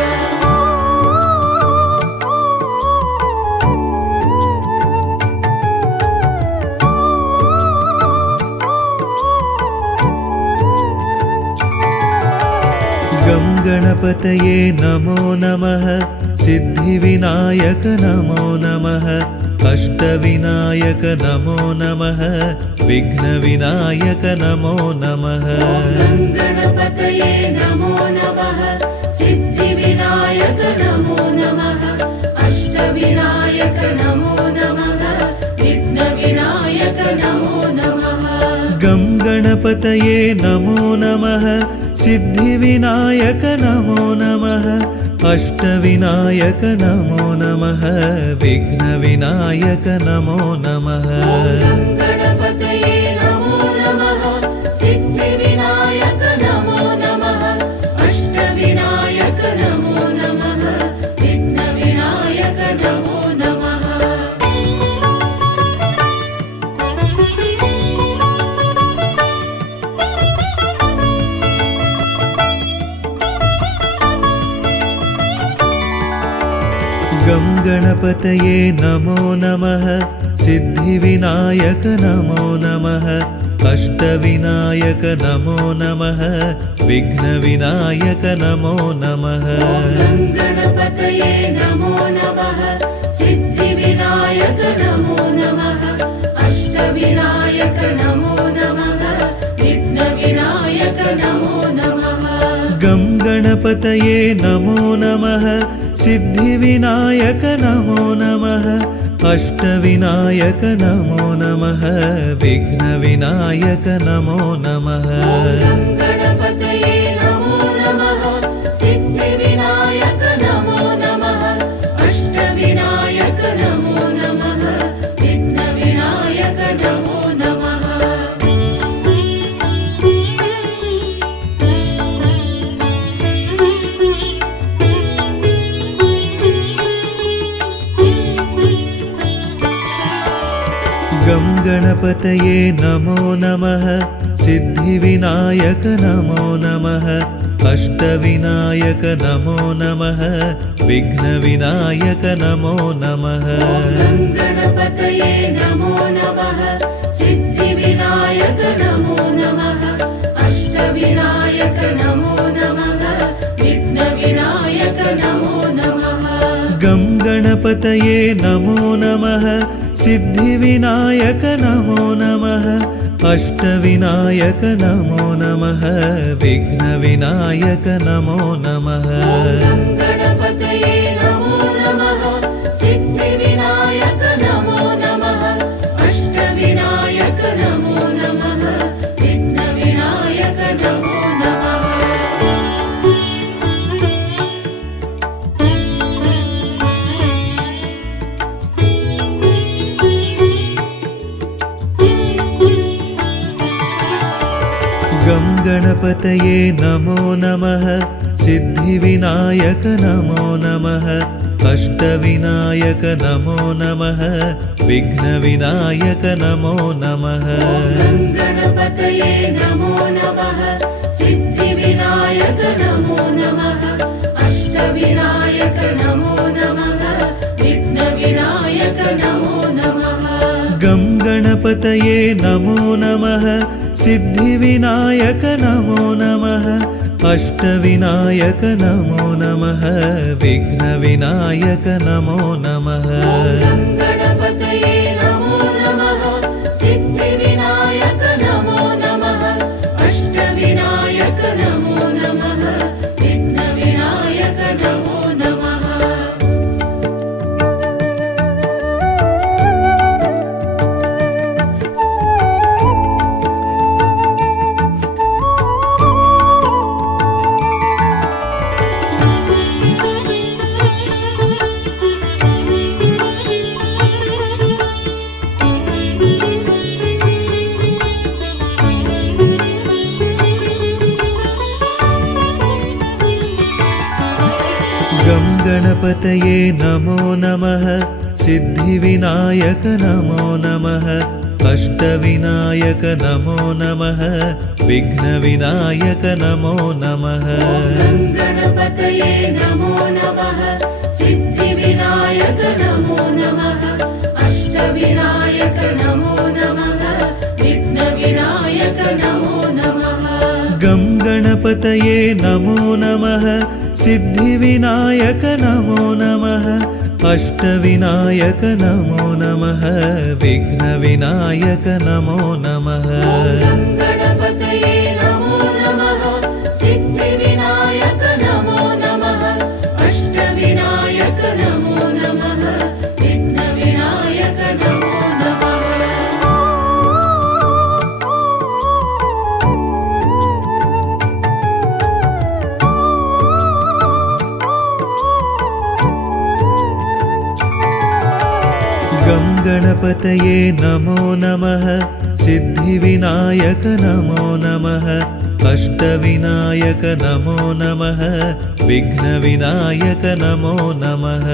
गं गणपतये नमो नमः सिद्धिविनायक नमो नमः अष्टविनायक नमो नमः विघ्नविनायक नमो नमः गं गणपतये नमो नमः सिद्धिविनायक नमो नमः अष्टविनायक नमो नमः विघ्नविनायक नमो नमः गं गणपतये नमो नमः सिद्धिविनायक नमो नमः अष्टविनायक नमो नमः विघ्नविनायक नमो नमः गणपतये नमो नमः सिद्धिविनायक नमो नमः अष्टविनायक नमो नमः विघ्नविनायक नमो नमः गं गणपतये नमो नमः सिद्धिविनायक नमो नमः अष्टविनायक नमो नमः विघ्नविनायक नमो नमः गणपतये नमो नमः सिद्धिविनायक नमो नमः अष्टविनायक नमो नमः विघ्नविनायक नमो नमः गं गणपतये नमो नमः सिद्धिविनायक नमो नमः अष्टविनायक नमो नमः विघ्नविनायक नमो नमः गणपतये नमो नमः सिद्धिविनायक नमो नमः अष्टविनायक नमो नमः विघ्नविनायक नमो नमः गं गणपतये नमो नमः सिद्धिविनायक नमो नमः अष्टविनायक नमो नमः विघ्नविनायक नमो नमः गणपतये नमो नमः सिद्धिविनायक नमो नमः अष्टविनायक नमो नमः विघ्नविनायक नमो नमः गं गणपतये नमो नमः सिद्धिविनायक नमो नमः अष्टविनायक नमो नमः विघ्नविनायक नमो नमः गणपतये नमो नमः सिद्धिविनायक नमो नमः अष्टविनायक नमो नमः विघ्नविनायक नमो नमः गं गणपतये नमो नमः सिद्धिविनायक नमो नमः अष्टविनायक नमो नमः विघ्नविनायक नमो नमः गणपतये नमो नमः सिद्धिविनायक नमो नमः अष्टविनायक नमो नमः विघ्नविनायक नमो नमः गं गणपतये नमो नमः सिद्धिविनायक नमो नमः अष्टविनायक नमो नमः विघ्नविनायक नमो नमः गणपतये नमो नमः सिद्धिविनायक नमो नमः अष्टविनायक नमो नमः विघ्नविनायक नमो नमः गं गणपतये नमो नमः सिद्धिविनायक नमो नमः अष्टविनायक नमो नमः विघ्नविनायक नमो नमः गणपतये नमो नमः सिद्धिविनायक नमो नमः अष्टविनायक नमो नमः विघ्नविनायक नमो नमः गं गणपतये नमो नमः सिद्धिविनायक नमो नमः अष्टविनायक नमो नमः विघ्नविनायक नमो नमः गणपतये नमो नमः सिद्धिविनायक नमो नमः अष्टविनायक नमो नमः विघ्नविनायक नमो नमः गणपतये नमो नमः सिद्धिविनायक नमो नमः अष्टविनायक नमो नमः विघ्नविनायक नमो नमः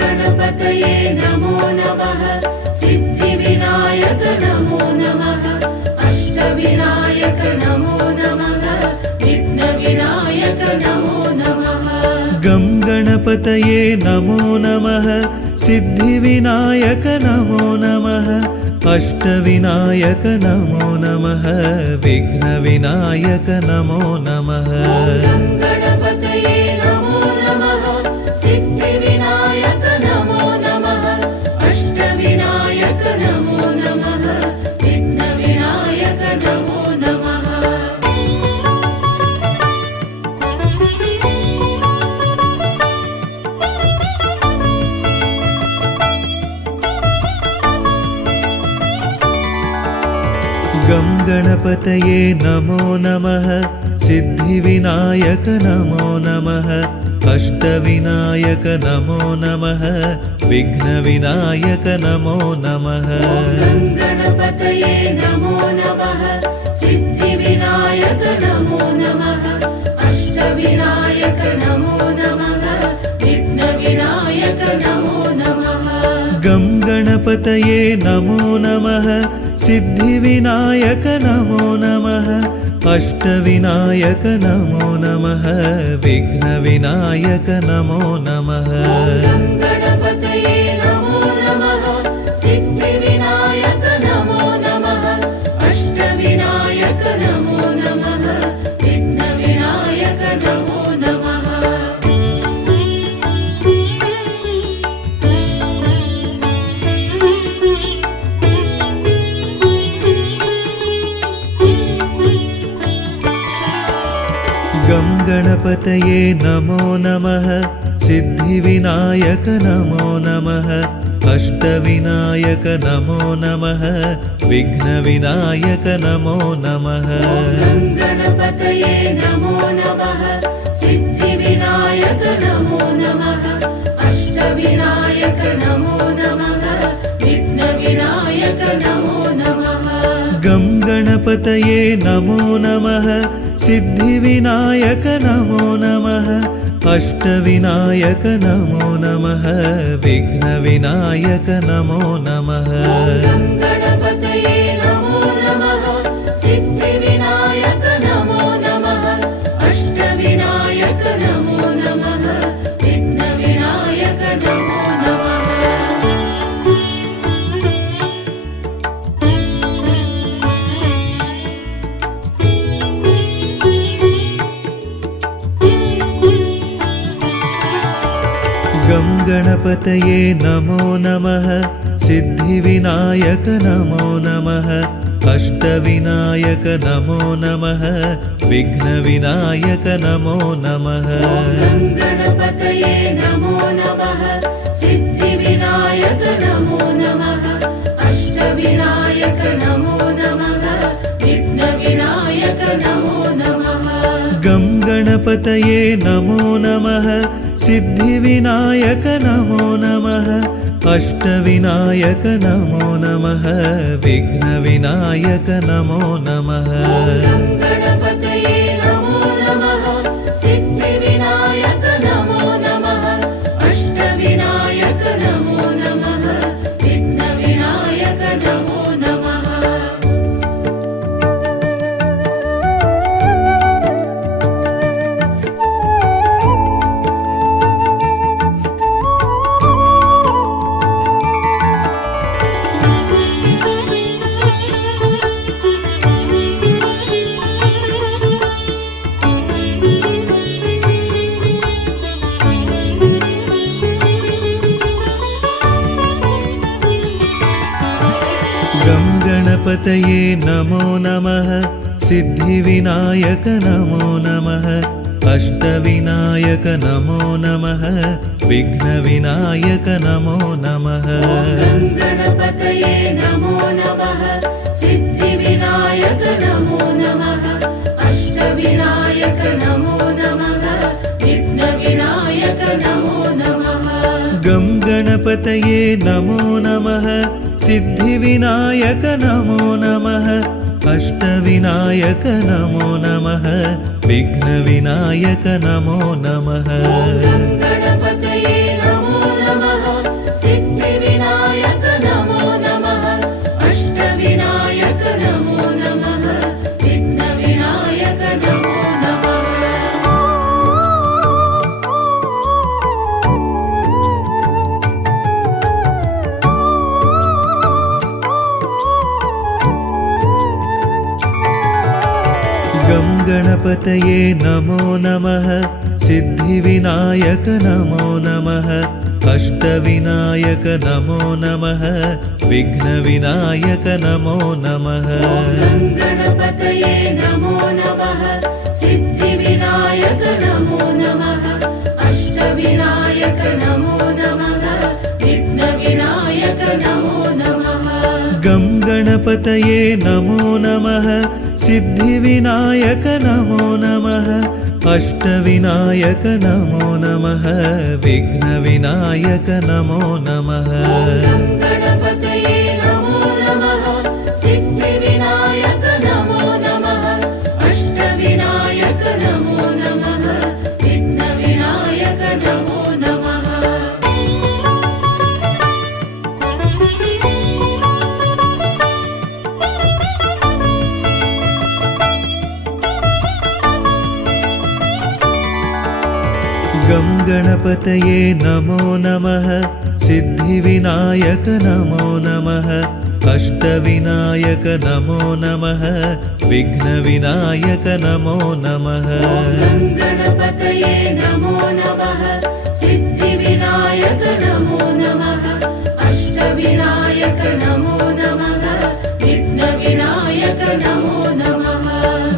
गणपतये नमो नमः सिद्धिविनायक नमो नमः अष्टविनायक नमो नमः विघ्नविनायक नमो नमः गं गणपतये नमो नमः सिद्धिविनायक नमो नमः अष्टविनायक नमो नमः विघ्नविनायक नमो नमः गणपतये नमो नमः सिद्धिविनायक नमो नमः अष्टविनायक नमो नमः विघ्नविनायक नमो नमः गं गणपतये नमो नमः सिद्धिविनायक नमो नमः अष्टविनायक नमो नमः विघ्नविनायक नमो नमः गणपतये नमो नमः सिद्धिविनायक नमो नमः अष्टविनायक नमो नमः विघ्नविनायक नमो नमः गं गणपतये नमो नमः सिद्धिविनायक नमो नमः अष्टविनायक नमो नमः विघ्नविनायक नमो नमः गणपतये नमो नमः सिद्धिविनायक नमो नमः अष्टविनायक नमो नमः विघ्नविनायक नमो नमः गं गणपतये नमो नमः सिद्धिविनायक नमो नमः अष्टविनायक नमो नमः विघ्नविनायक नमो नमः गणपतये नमो नमः सिद्धिविनायक नमो नमः अष्टविनायक नमो नमः विघ्नविनायक नमो नमः गं गणपतये नमो नमः सिद्धिविनायक नमो नमः अष्टविनायक नमो नमः विघ्नविनायक नमो नमः गणपतये नमो नमः सिद्धिविनायक नमो नमः अष्टविनायक नमो नमः विघ्नविनायक नमो नमः गं गणपतये नमो नमः सिद्धिविनायक नमो नमः अष्टविनायक नमो नमः विघ्नविनायक नमो नमः गणपतये नमो नमः सिद्धिविनायक नमो नमः अष्टविनायक नमो नमः विघ्नविनायक नमो नमः गं गणपतये नमो नमः सिद्धिविनायक नमो नमः अष्टविनायक नमो नमः विघ्नविनायक नमो नमः गणपतये नमो नमः सिद्धिविनायक नमो नमः अष्टविनायक नमो नमः विघ्नविनायक नमो नमः गं गणपतये नमो नमः सिद्धिविनायक नमो नमः अष्टविनायक नमो नमः विघ्नविनायक नमो नमः गणपतये नमो नमः सिद्धिविनायक नमो नमः अष्टविनायक नमो नमः विघ्नविनायक नमो नमः गं गणपतये नमो नमः सिद्धिविनायक नमो नमः अष्टविनायक नमो नमः विघ्नविनायक नमो नमः गणपतये नमो नमः सिद्धिविनायक नमो नमः अष्टविनायक नमो नमः विघ्नविनायक नमो नमः गं गणपतये नमो नमः सिद्धिविनायक नमो नमः अष्टविनायक नमो नमः विघ्नविनायक नमो नमः गणपतये नमो नमः सिद्धिविनायक नमो नमः अष्टविनायक नमो नमः विघ्नविनायक नमो नमः गं गणपतये नमो नमः सिद्धिविनायक नमो नमः अष्टविनायक नमो नमः विघ्नविनायक नमो नमः गणपतये नमो नमः सिद्धिविनायक नमो नमः अष्टविनायक नमो नमः विघ्नविनायक नमो नमः गं गणपतये नमो नमः सिद्धिविनायक नमो नमः अष्टविनायक नमो नमः विघ्नविनायक नमो नमः गणपतये नमो नमः सिद्धिविनायक नमो नमः अष्टविनायक नमो नमः विघ्नविनायक नमो नमः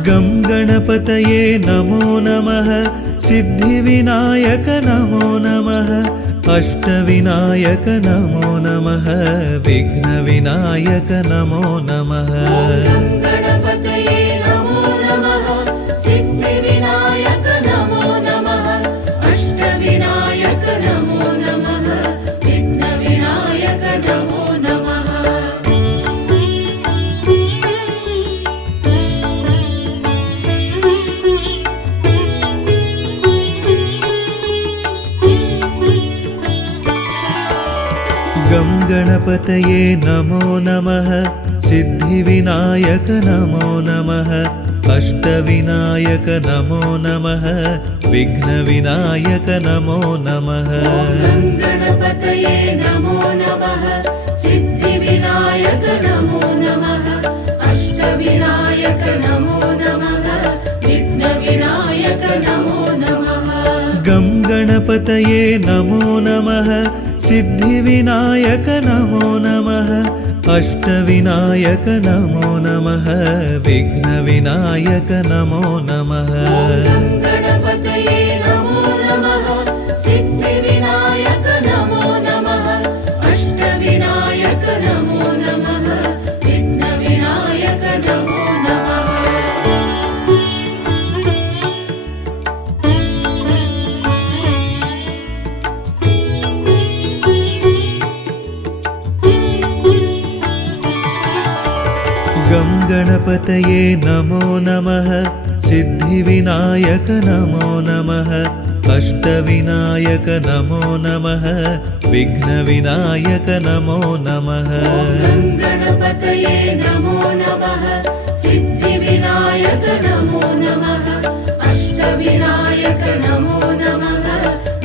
गं गणपतये नमो नमः सिद्धिविनायक नमो नमः अष्टविनायक नमो नमः विघ्नविनायक नमो नमः गणपतये नमो नमः सिद्धिविनायक नमो नमः अष्टविनायक नमो नमः विघ्नविनायक नमो नमः गं गणपतये नमो नमः सिद्धिविनायक नमो नमः अष्टविनायक नमो नमः विघ्नविनायक नमो नमः गणपतये नमो नमः सिद्धिविनायक नमो नमः अष्टविनायक नमो नमः विघ्नविनायक नमो नमः गं गणपतये नमो नमः सिद्धिविनायक नमो नमः अष्टविनायक नमो नमः विघ्नविनायक नमो नमः गणपतये नमो नमः सिद्धिविनायक नमो नमः अष्टविनायक नमो नमः विघ्नविनायक नमो नमः गं गणपतये नमो नमः सिद्धिविनायक नमो नमः अष्टविनायक नमो नमः विघ्नविनायक नमो नमः गणपतये नमो नमः सिद्धिविनायक नमो नमः अष्टविनायक नमो नमः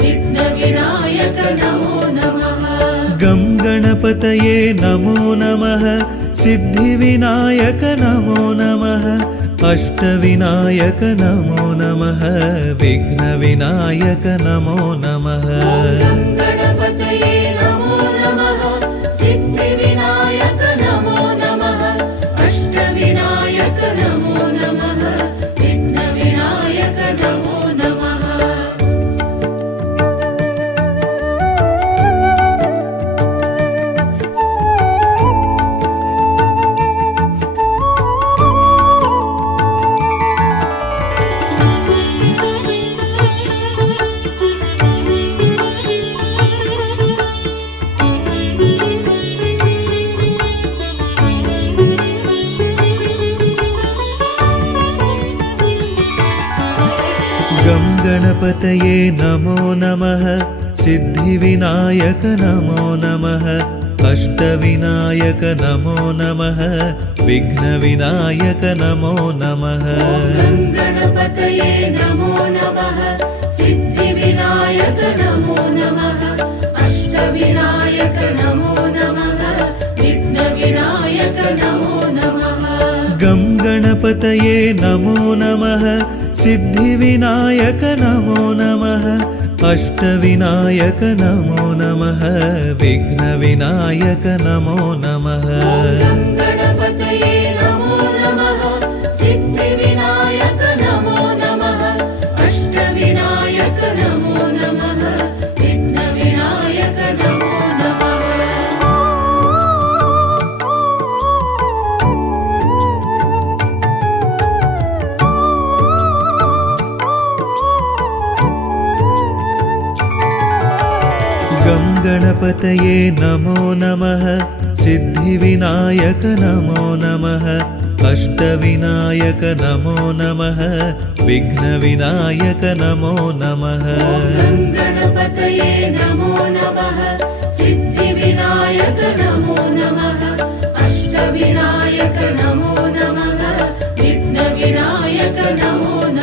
विघ्नविनायक नमो नमः गं गणपतये नमो नमः सिद्धिविनायक नमो नमः अष्टविनायक नमो नमः विघ्नविनायक नमो नमः गणपतये नमो नमः सिद्धिविनायक नमो नमः अष्टविनायक नमो नमः विघ्नविनायक नमो नमः गं गणपतये नमो नमः सिद्धिविनायक नमो नमः अष्टविनायक नमो नमः विघ्नविनायक नमो नमः गं गणपतये नमो नमः सिद्धिविनायक नमो नमः अष्टविनायक नमो नमः विघ्नविनायक नमो नमः गं गणपतये नमो नमः सिद्धिविनायक नमो नमः अष्टविनायक नमो नमः विघ्नविनायक नमो नमः गं गणपतये नमो नमः सिद्धिविनायक नमो नमः अष्टविनायक नमो नमः विघ्नविनायक नमो नमः गं गणपतये नमो नमः सिद्धिविनायक नमो नमः अष्टविनायक नमो नमः विघ्नविनायक नमो नमः गं गणपतये नमो नमः सिद्धिविनायक नमो नमः अष्टविनायक नमो नमः विघ्नविनायक नमो नमः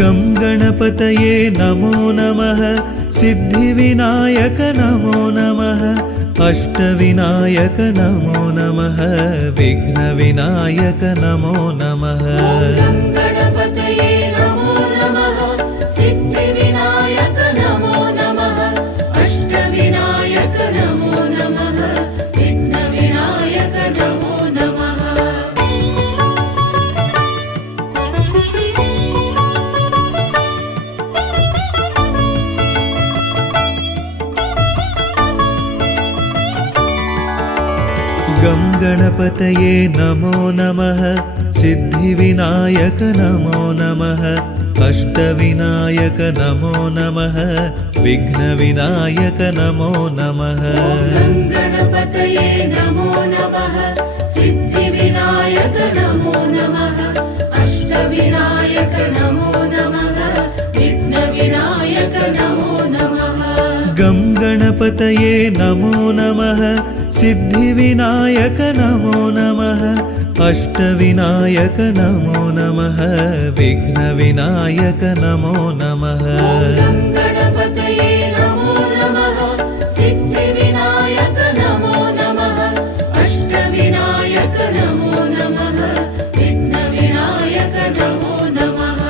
गं गणपतये नमो नमः सिद्धिविनायक नमो नमः अष्टविनायक नमो नमः विघ्नविनायक नमो नमः गं गणपतये नमो नमः सिद्धिविनायक नमो नमः अष्टविनायक नमो नमः विघ्नविनायक नमो नमः गं गणपतये नमो नमः सिद्धिविनायक नमो नमः अष्टविनायक नमो नमः विघ्नविनायक नमो नमः गं गणपतये नमो नमः सिद्धिविनायक नमो नमः अष्टविनायक नमो नमः विघ्नविनायक नमो नमः गं गणपतये नमो नमः सिद्धिविनायक नमो नमः अष्टविनायक नमो नमः विघ्नविनायक नमो नमः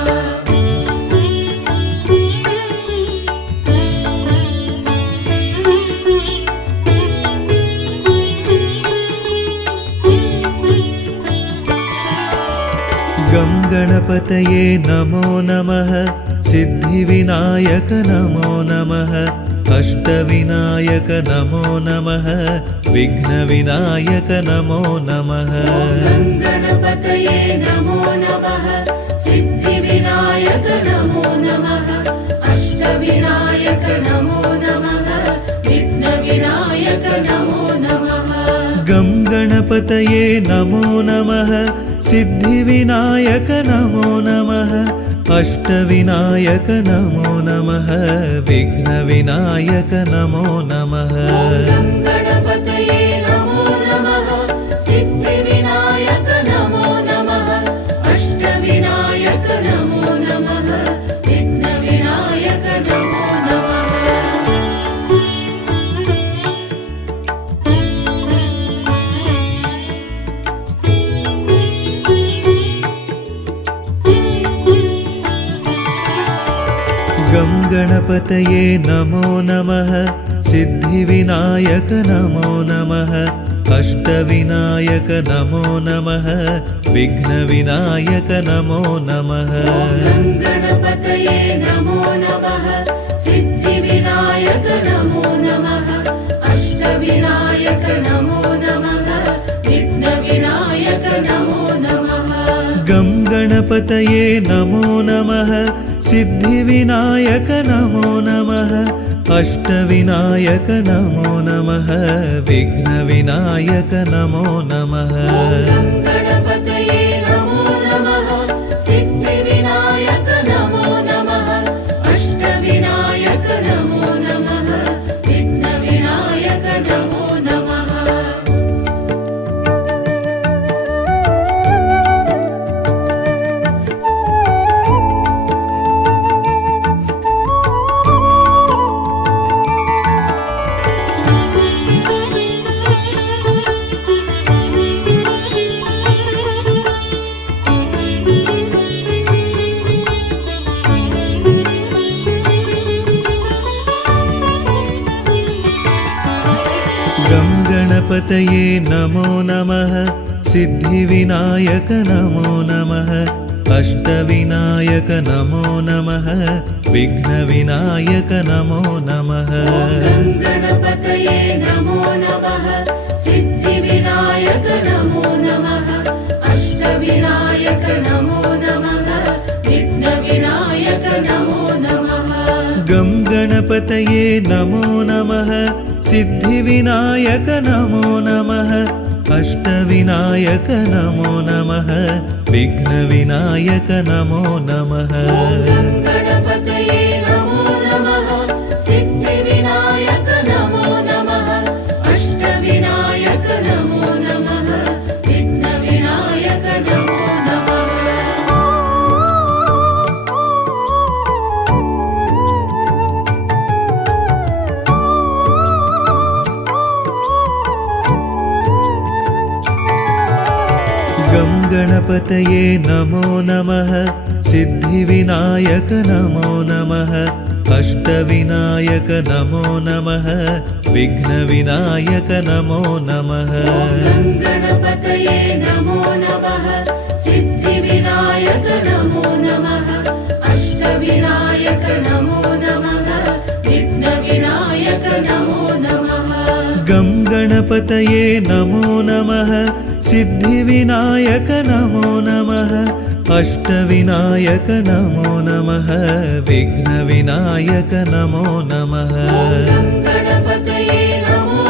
गं गणपतये नमो नमः सिद्धिविनायक नमो नमः अष्टविनायक नमो नमः विघ्नविनायक नमो नमः गं गणपतये नमो नमः सिद्धिविनायक नमो नमः अष्टविनायक नमो नमः विघ्नविनायक नमो नमः गं गणपतये नमो नमः सिद्धिविनायक नमो नमः अष्टविनायक नमो नमः विघ्नविनायक नमो नमः गं गणपतये नमो नमः सिद्धिविनायक नमो नमः अष्टविनायक नमो नमः विघ्नविनायक नमो नमः गं गणपतये नमो नमः सिद्धिविनायक नमो नमः अष्टविनायक नमो नमः विघ्नविनायक नमो नमः गं गणपतये नमो नमः सिद्धिविनायक नमो नमः अष्टविनायक नमो नमः विघ्नविनायक नमो नमः गं गणपतये नमो नमः सिद्धिविनायक नमो नमः अष्टविनायक नमो नमः विघ्नविनायक नमो नमः गं गणपतये नमो नमः सिद्धिविनायक नमो नमः अष्टविनायक नमो नमः विघ्नविनायक नमो नमः गं गणपतये नमो नमः सिद्धिविनायक नमो नमः गणपतये नमो नमः सिद्धिविनायक नमो नमः अष्टविनायक नमो नमः विघ्नविनायक नमो नमः गणपतये नमो नमः सिद्धिविनायक नमो नमः अष्टविनायक नमो नमः विघ्नविनायक नमो नमः गं गणपतये नमो नमः सिद्धिविनायक नमो नमः अष्टविनायक नमो नमः विघ्नविनायक नमो नमः गणपतये नमो नमः सिद्धिविनायक नमो नमः अष्टविनायक नमो नमः विघ्नविनायक नमो नमः गं गणपतये नमो नमः सिद्धिविनायक नमो नमः अष्टविनायक नमो नमः विघ्नविनायक नमो नमः गणपतये नमो नमः सिद्धिविनायक नमो नमः अष्टविनायक नमो नमः विघ्नविनायक नमो नमः गं गणपतये नमो नमः सिद्धिविनायक नमो नमः अष्टविनायक नमो नमः विघ्नविनायक नमो नमः गणपतये नमो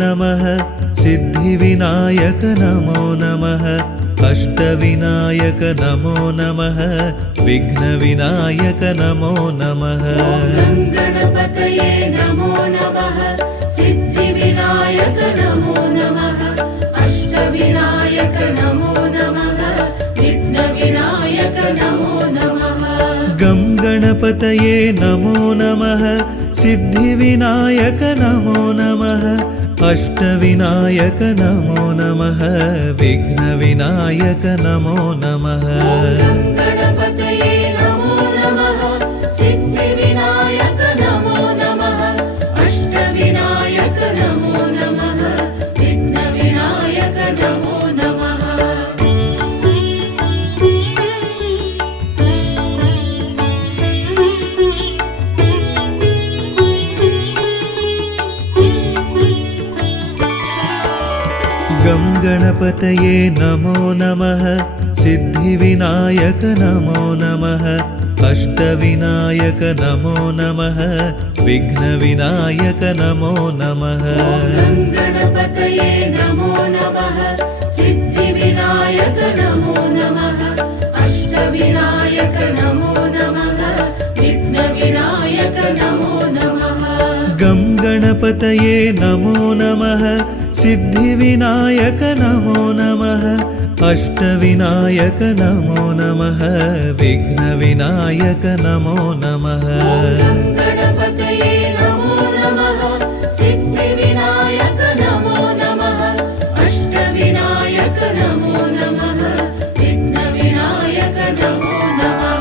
नमः सिद्धिविनायक नमो नमः अष्टविनायक नमो नमः विघ्नविनायक नमो नमः गं गणपतये नमो नमः सिद्धिविनायक नमो नमः अष्टविनायक नमो नमः विघ्नविनायक नमो नमः गणपतये नमो नमः सिद्धिविनायक नमो नमः अष्टविनायक नमो नमः विघ्नविनायक नमो नमः गं गणपतये नमो नमः सिद्धिविनायक नमो नमः अष्टविनायक नमो नमः विघ्नविनायक नमो नमः गणपतये नमो नमः सिद्धिविनायक नमो नमः अष्टविनायक नमो नमः विघ्नविनायक नमो नमः गं गणपतये नमो नमः सिद्धिविनायक नमो नमः अष्टविनायक नमो नमः विघ्नविनायक नमो नमः गणपतये नमो नमः सिद्धिविनायक नमो नमः अष्टविनायक नमो नमः विघ्नविनायक नमो नमः गं गणपतये नमो नमः सिद्धिविनायक नमो नमः अष्टविनायक नमो नमः विघ्नविनायक नमो नमः गणपतये नमो नमः सिद्धिविनायक नमो नमः अष्टविनायक नमो नमः विघ्नविनायक नमो नमः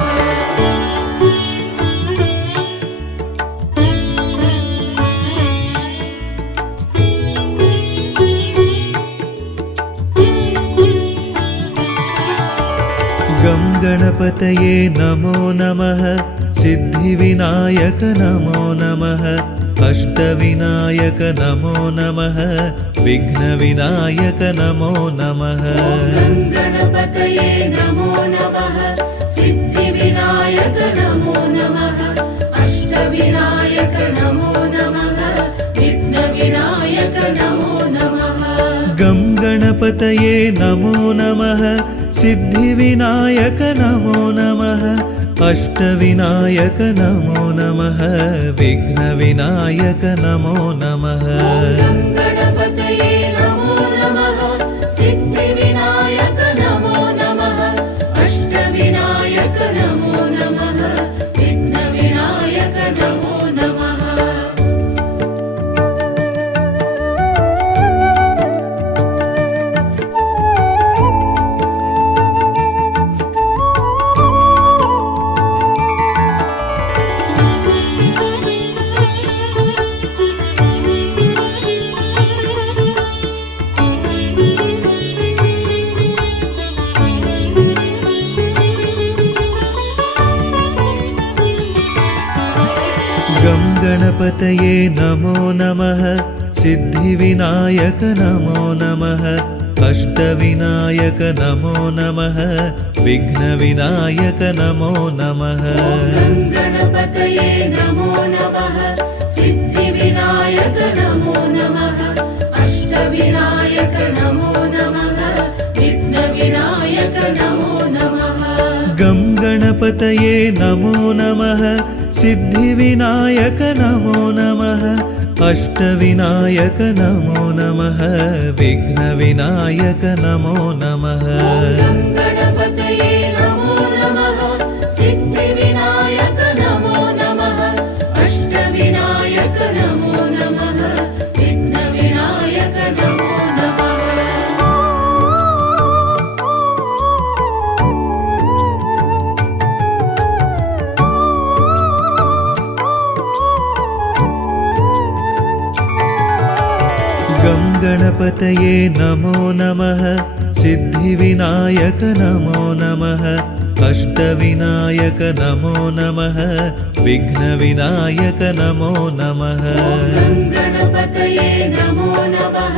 गं गणपतये नमो नमः सिद्धिविनायक नमो नमः अष्टविनायक नमो नमः विघ्नविनायक नमो नमः गणपतये नमो नमः सिद्धिविनायक नमो नमः अष्टविनायक नमो नमः विघ्नविनायक नमो नमः गं गणपतये नमो नमः सिद्धिविनायक नमो नमः अष्टविनायक नमो नमः विघ्नविनायक नमो नमः गणपतये नमो नमः सिद्धिविनायक नमो नमः गं गणपतये नमो नमः सिद्धिविनायक नमो नमः अष्टविनायक नमो नमः विघ्नविनायक नमो नमः गं गणपतये नमो नमः सिद्धिविनायक नमो नमः अष्टविनायक नमो नमः विघ्नविनायक नमो नमः गं गणपतये नमो नमः सिद्धिविनायक नमो नमः अष्टविनायक नमो नमः विघ्नविनायक नमो नमः गं गणपतये नमो नमः सिद्धिविनायक नमो नमः अष्टविनायक नमो नमः विघ्नविनायक नमो नमः गं गणपतये नमो नमः सिद्धिविनायक नमो नमः अष्टविनायक नमो नमः विघ्नविनायक नमो नमः गं गणपतये नमो नमः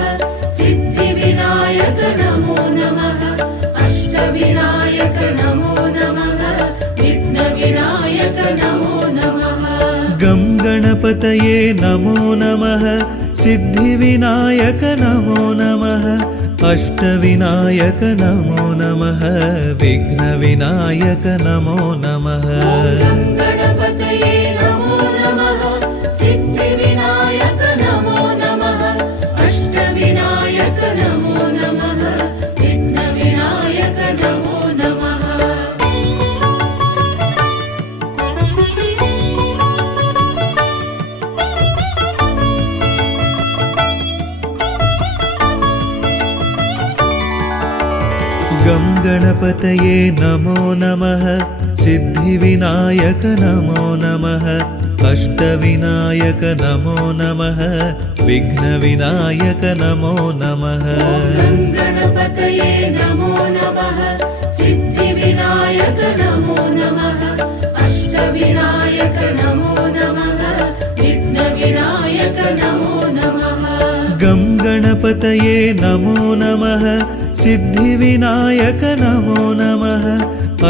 सिद्धिविनायक नमो नमः अष्टविनायक नमो नमः विघ्नविनायक नमो नमः गं गणपतये नमो नमः सिद्धिविनायक नमो नमः अष्टविनायक नमो नमः विघ्नविनायक नमो नमः गं गणपतये नमो नमः सिद्धिविनायक नमो नमः अष्टविनायक नमो नमः विघ्नविनायक नमो नमः गं गणपतये नमो नमः सिद्धिविनायक नमो नमः अष्टविनायक नमो नमः विघ्नविनायक नमो नमः गं गणपतये नमो नमः सिद्धिविनायक नमो नमः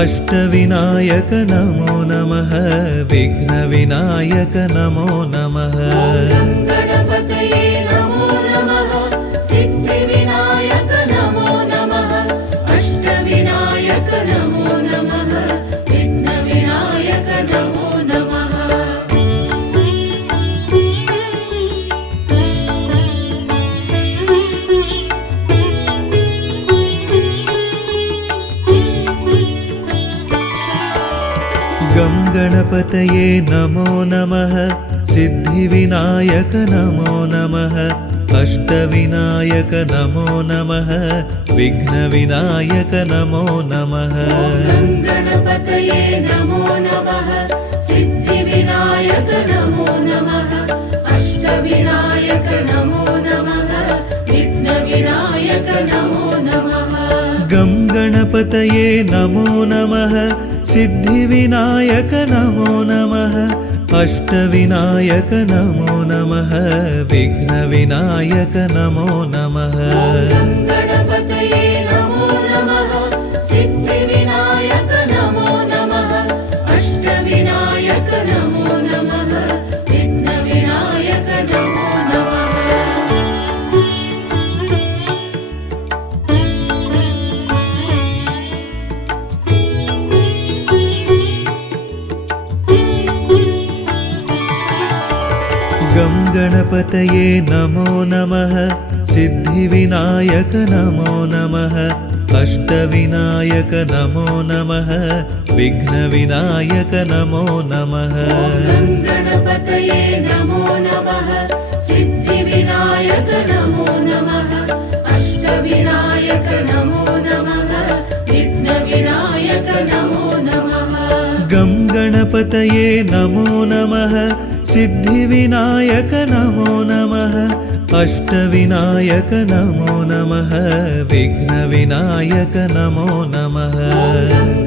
अष्टविनायक नमो नमः विघ्नविनायक नमो नमः गं गणपतये नमो नमः सिद्धिविनायक नमो नमः अष्टविनायक नमो नमः विघ्नविनायक नमो नमः गं गणपतये नमो नमः सिद्धिविनायक नमो नमः अष्टविनायक नमो नमः विघ्नविनायक नमो नमः गं गणपतये नमो नमः सिद्धिविनायक नमो नमः अष्टविनायक नमो नमः विघ्नविनायक नमो नमः गं गणपतये नमो नमः सिद्धिविनायक नमो नमः अष्टविनायक नमो नमः विघ्नविनायक नमो नमः गं गणपतये नमो नमः सिद्धिविनायक नमो नमः अष्टविनायक नमो नमः विघ्नविनायक नमो नमः गं गणपतये नमो नमः सिद्धिविनायक नमो नमः अष्टविनायक नमो नमः विघ्नविनायक नमो नमः गं गणपतये नमो नमः सिद्धिविनायक नमो नमः अष्टविनायक नमो नमः विघ्नविनायक नमो नमः गं गणपतये नमो नमः सिद्धिविनायक नमो नमः अष्टविनायक नमो नमः विघ्नविनायक नमो नमः गं गणपतये नमो नमः सिद्धिविनायक नमो नमः अष्टविनायक नमो नमः विघ्नविनायक नमो नमः गं